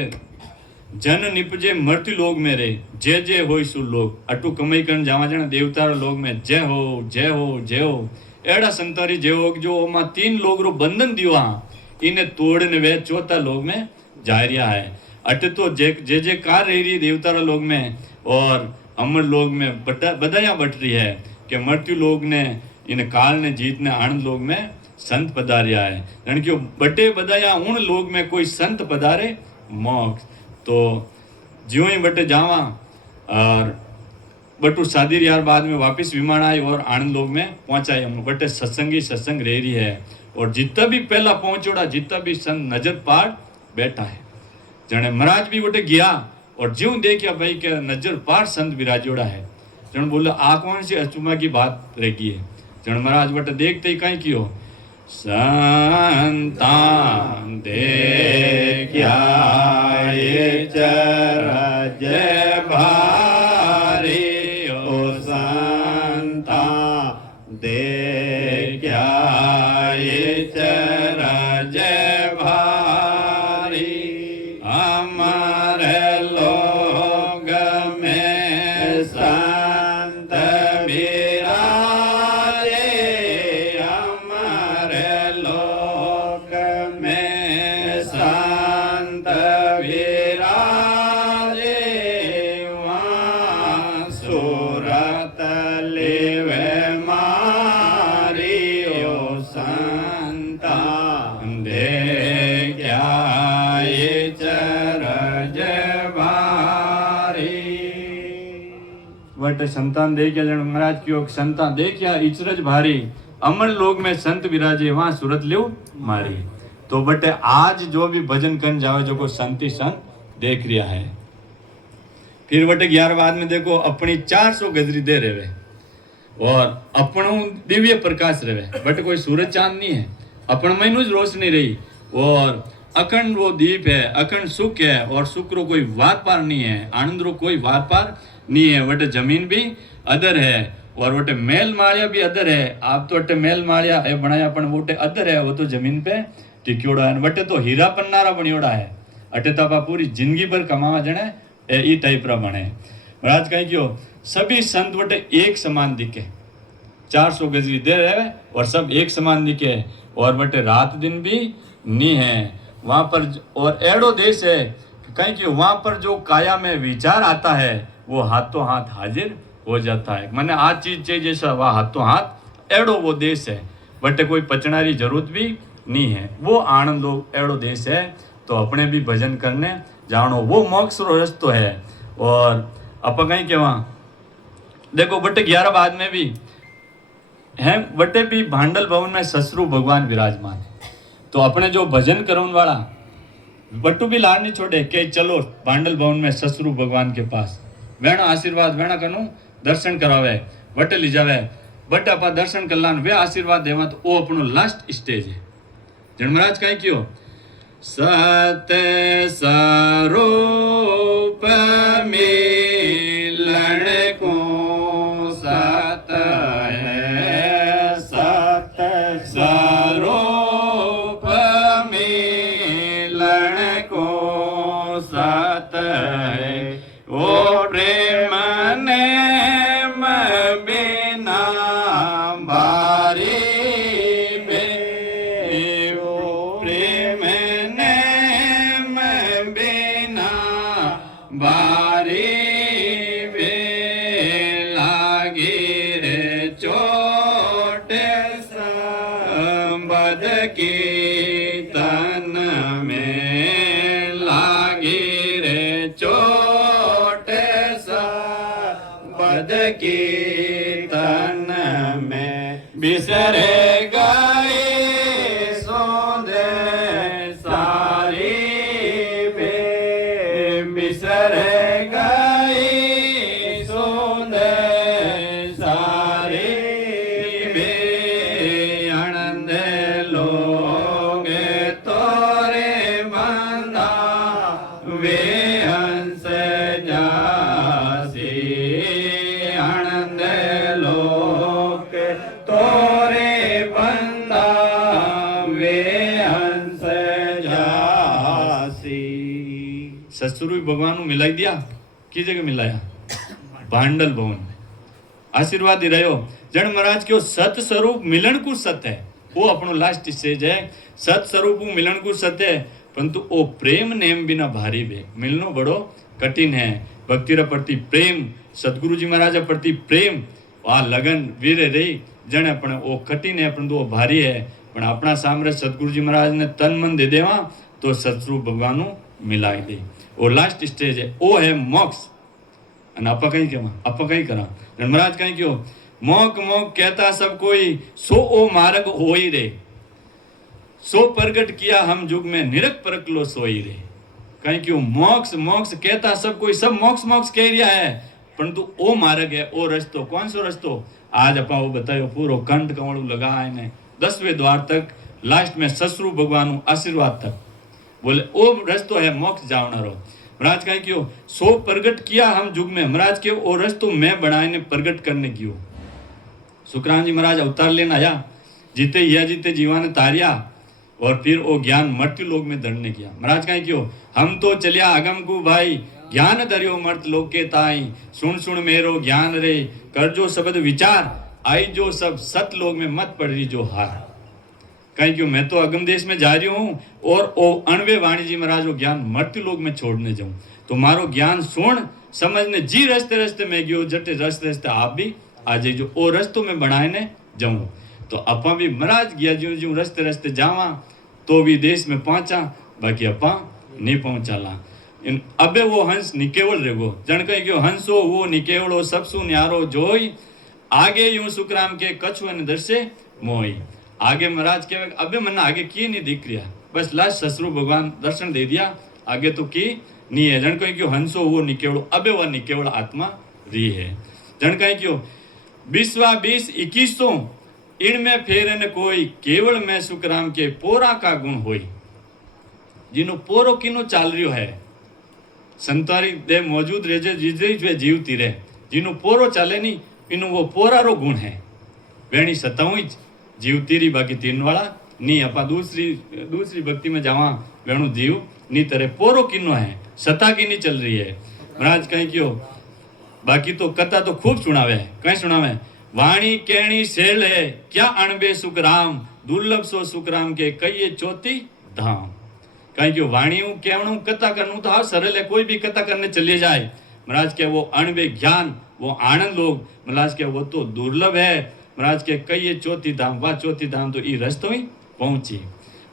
जन निपजे मृत्यु लोग में रे जय जय हो सु लोग अटू कमाई करने जावा जाना देवतार लोग में जय हो जय हो जय हो एड़ा संतारी जय हो जो मा 3 लोग रो बंधन दिवा इन्हें तोड़ने वे चौथा लोग में जा रहा है अट तो जे जे कार रही रही देवतारा लोग में और अमर लोग में बधाइयां बट रही है कि मृत्यु लोग ने इन काल ने जीतने आनंद लोग में संत पधारिया है यानी कि बटे बधाइयां उन लोग में कोई संत पधारे मोक्ष तो ज्यों ही बटे जावा और बटू शादी यार बाद में वापस विमान आई और आनंद लोग में पहुंचाई हम बटे सत्संगी सत्संग रह रही है और जितना भी पहला पहुंचोड़ा जितना भी संत नजर पार बैठा है जने महाराज भी बटे गया और ज्यों देखिया भाई के नजर पार संत विराजोड़ा है जन बोला आ कौन सी अचुमा की बात रहेगी है जन महाराज बटे देखते ही कहीं कियो संतान देखिया ये चरज भारी ओ संता देखिया ये चरज भारी हमारे लोग में संत विराजे हमारे लोग में संत विराजे वहाँ सूरत लिवे मारी ओ संता देखिया ये चरज भारी वट संतान देखिया जन महाराज की संतान देखिया इचरज भारी अमर लोग में संत विराजे वहां सूरत लियो मारी तो बटे आज जो भी भजन करने जाओ जो को संति संत देख रिया है फिर बटे 11 बाद में देखो अपनी 400 गजरी दे रहे और अपनों दिव्य प्रकाश रहे बट कोई सूरज चांद नहीं है अपन महीनों रोशनी रही और अखंड वो दीप है अखंड सुख है और सुख रो कोई वार पार नहीं है आनंद रो कोई वार पार नहीं है वटे जमीन भी अदर है और वटे मेल माड़िया भी अदर है आप तो वटे मेल माड़िया है बनाया अपन वोटे अदर है वो तो जमीन पे टिक्योड़ा है वटे तो हीरा पन्नारा बनियोड़ा है अटे तो आप पूरी जिंदगी भर कमावा जने ई टाइप रा बने महाराज कहीं क्यों सभी संत वटे एक समान दिखे 400 गजरी दे रहे और सब एक समान दिखे और वटे रात दिन भी नहीं है वहां पर और एड़ो देश है कहीं कि वहां पर जो काया में विचार आता है वो हाथों हाथ हाजिर हो जाता है मैंने आज चीज चाहिए जैसा वह हाथों हाथ एड़ो वो देश है बट कोई पचनारी जरूरत भी नहीं है वो आनंद लोग एड़ो देश है तो अपने भी भजन करने जानो वो मोक्ष रस्तो है और अपन कहीं के वहाँ देखो बटे 11 बाद में भी है बटे भी भांडल भवन में ससरु भगवान विराजमान है तो अपने जो भजन करोन वाला बट्टू भी लाड़ नहीं छोड़े के चलो भांडल भवन में ससरु भगवान के पास वेणा आशीर्वाद वेणा कनु दर्शन करावे बट ली जावे बट अपा दर्शन कर लान वे आशीर्वाद देवा तो वो अपनो लास्ट स्टेज है जन महाराज कहीं क्यों सत्य स्वरूप मिलन को सत है सत्य स्वरूप मिलन को सत है ओ प्रेम ने बिना भारी बे ओ प्रेम ने बिना भारी बे लागी रे चोट संबद की तन में लागी रे चोट संबद की तन में बिसरे गए सौदे सारी ससुर भगवान मिलाई दिया की जगह मिलाया भांडल भवन आशीर्वाद ही रहो जन महाराज क्यों सत स्वरूप मिलन को सत्य है वो अपनो लास्ट स्टेज है सत स्वरूप मिलन को सत्य है परंतु वो प्रेम नेम बिना भारी बे मिलनो बड़ो कठिन है भक्ति रा प्रति प्रेम सतगुरु जी महाराज प्रति प्रेम आ लगन वीर रही जने अपने वो कठिन है परंतु वो भारी है पण अपना सामने सतगुरु जी महाराज ने तन मन दे देवा तो सतस्वरूप भगवान मिलाई दे वो लास्ट स्टेज है वो है मोक्ष અને આપા કઈ કેવા આપા કઈ કરા महाराज कहीं क्यों मोक मोक कहता सब कोई सो ओ मार्ग होई रे सो प्रगट किया हम युग में निरक परक लो सोई रे कहीं क्यों मोक्ष मोक्ष कहता सब कोई सब मोक्ष मोक्ष कह रहा है परंतु ओ मार्ग है ओ रस्तो कौन सो रस्तो आज अपा वो बतायो पूरो कंठ कमल लगाए ने 10वें द्वार तक लास्ट में ससुर भगवान आशीर्वाद तक बोले ओ रस्तो है मोक्ष जावनारो महाराज कहीं क्यों सो प्रगट किया हम युग में महाराज के ओ रस्तो मैं बनाए ने प्रगट करने क्यों सुखराम जी महाराज अवतार लेना आया जीते या जीते जीवा ने तारिया और फिर वो ज्ञान मर्त्य लोक में धरने किया महाराज कहीं क्यों हम तो चलिया अगम को भाई ज्ञान धरियो मर्त लोक के ताई सुन सुन मेरो ज्ञान रे कर जो शब्द विचार आई जो सब सत लोक में मत पड़ रही जो हार कहीं क्यों मैं तो अगम देश में जा रही हूँ और ओ अणवे वाणी जी महाराज वो ज्ञान मर्त्य लोक में छोड़ने जाऊं तो मारो ज्ञान सुन समझने जी रस्ते रस्ते में गयो जटे रस्ते रस्ते आप भी आज जो ओ रस्तों में बनाए ने जाऊं तो अपा भी महाराज गया जो जो रस्ते रस्ते जावा तो भी देश में पहुंचा बाकी अपा नहीं पहुंचाला इन अबे वो हंस निकेवल रेगो जन कहीं क्यों हंसो वो निकेवलो सबसु न्यारो जोई आगे यूं सुखराम के कछु ने दर्शे मोई आगे महाराज के अबे मन आगे की नहीं दिख रहा बस लास्ट ससुर भगवान दर्शन दे दिया आगे तो की नहीं है जन कहीं क्यों हंसो वो निकेवल अबे वह निकेवल आत्मा रही है जन कहीं क्यों 20 21 इनमें फेर न कोई केवल मैं सुखराम के पोरा का गुण होई जिनो पोरो किनो चाल रियो है संतारी दे मौजूद रहे जिजे जीवती रहे जिनो पोरो चाले नहीं इनो वो पोरारो गुण है वेणी सताऊ जीवती री बाकी तीन वाला नहीं अपा दूसरी भक्ति में जावा वेणु जीव नी तरह पोरो किनो है सता की नहीं चल रही है महाराज कहीं क्यों बाकी तो कथा तो खूब सुनावे कहीं सुनावे वाणी केणी सेल है क्या अणबे सुखराम दुर्लभ सो सुखराम के कई चौथी धाम कहीं क्यों वाणी केवणु कथा करनु तो हाँ सरल है कोई भी कथा करने चले जाए महाराज के वो अणबे ज्ञान वो आनंद लोग महाराज के वो तो दुर्लभ है महाराज के कई चौथी धाम वाह चौथी धाम तो ई रस्तो ही पहुंची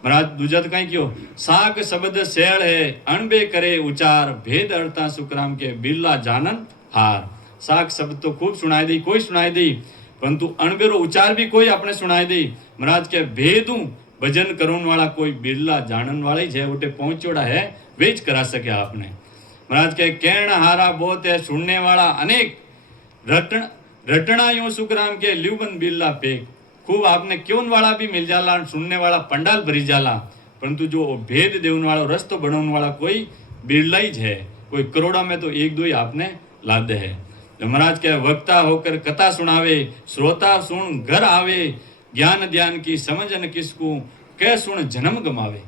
महाराज दूजा तो कहीं क्यों साग शब्द सेल है अणबे करे उचार भेद अर्थता सुखराम के बिरला जानन हार साग शब्द तो खूब सुनाई दी कोई सुनाई दी परंतु अणबेरो उचार भी कोई अपने सुनाई दी महाराज के भेदू भजन करण वाला कोई बिरला जानन वाला ही है उठे पहुंचोड़ा है वेच करा सके आपने महाराज के कहण हारा बहुत है सुनने वाला अनेक रटना यूं सुखराम के ल्यूबन बिरला पे खूब आपने क्यों वाला भी मिल जाला सुनने वाला पंडाल भरी जाला परंतु जो भेद देवन वाला रस्तो बनाने वाला कोई बिरला ही है कोई करोड़ा में तो एक दो ही आपने लादे है महाराज के वक्ता होकर कथा सुनावे श्रोता सुन घर आवे ज्ञान ध्यान की समझन किसको कह सुन जन्म गमावे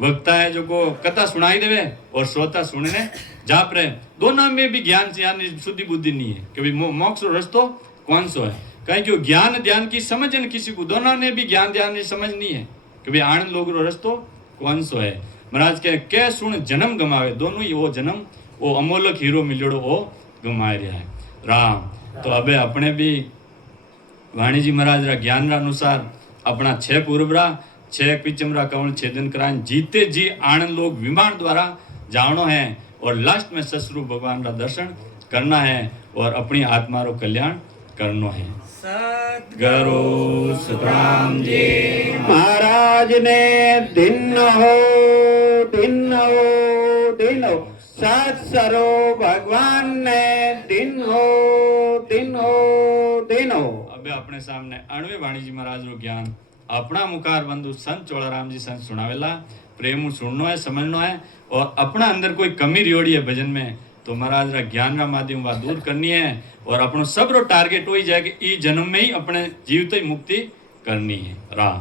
वक्ता है जो को कथा सुनाई देवे और श्रोता सुनने जाप रहे दोनों में भी ज्ञान यानी शुद्धि बुद्धि नहीं है कि मोक्ष रस्तो कौन सो है कहीं क्यों ज्ञान ध्यान की समझन किसी को दोनों ने भी ज्ञान ध्यान की समझ नहीं है कि भाई आनंद लोग रस्तो कौन सो है महाराज कह सुन जन्म गमावे दोनों ही वो जन्म वो अमोलक हीरो मिलड़ो वो गमाए रहा है राम तो अबे अपने भी वाणी जी महाराज रा ज्ञान रा अनुसार अपना 6 पूर्वरा 6 पिचमरा कवल छेदन करान जीते जी आनंद लोग विमान द्वारा जानो है और लास्ट में ससुर भगवान का दर्शन करना है और अपनी आत्मा रो कल्याण करनो है सद्गुरु सुखराम जी महाराज ने दिन हो सत्सरो भगवान ने दिन हो अबे अपने सामने अणवे वाणी जी महाराज रो ज्ञान अपना मुखार बंधु संत चोड़ाराम जी संत सुनावेला प्रेम सुननो है समझनो है और अपना अंदर कोई कमी रियोड़ी है भजन में तो महाराज रा ज्ञान रा माध्यम वा दूर करनी है और अपनो सब रो टारगेट हो ही जाए कि ई जन्म में ही अपने जीवित ही मुक्ति करनी है राम।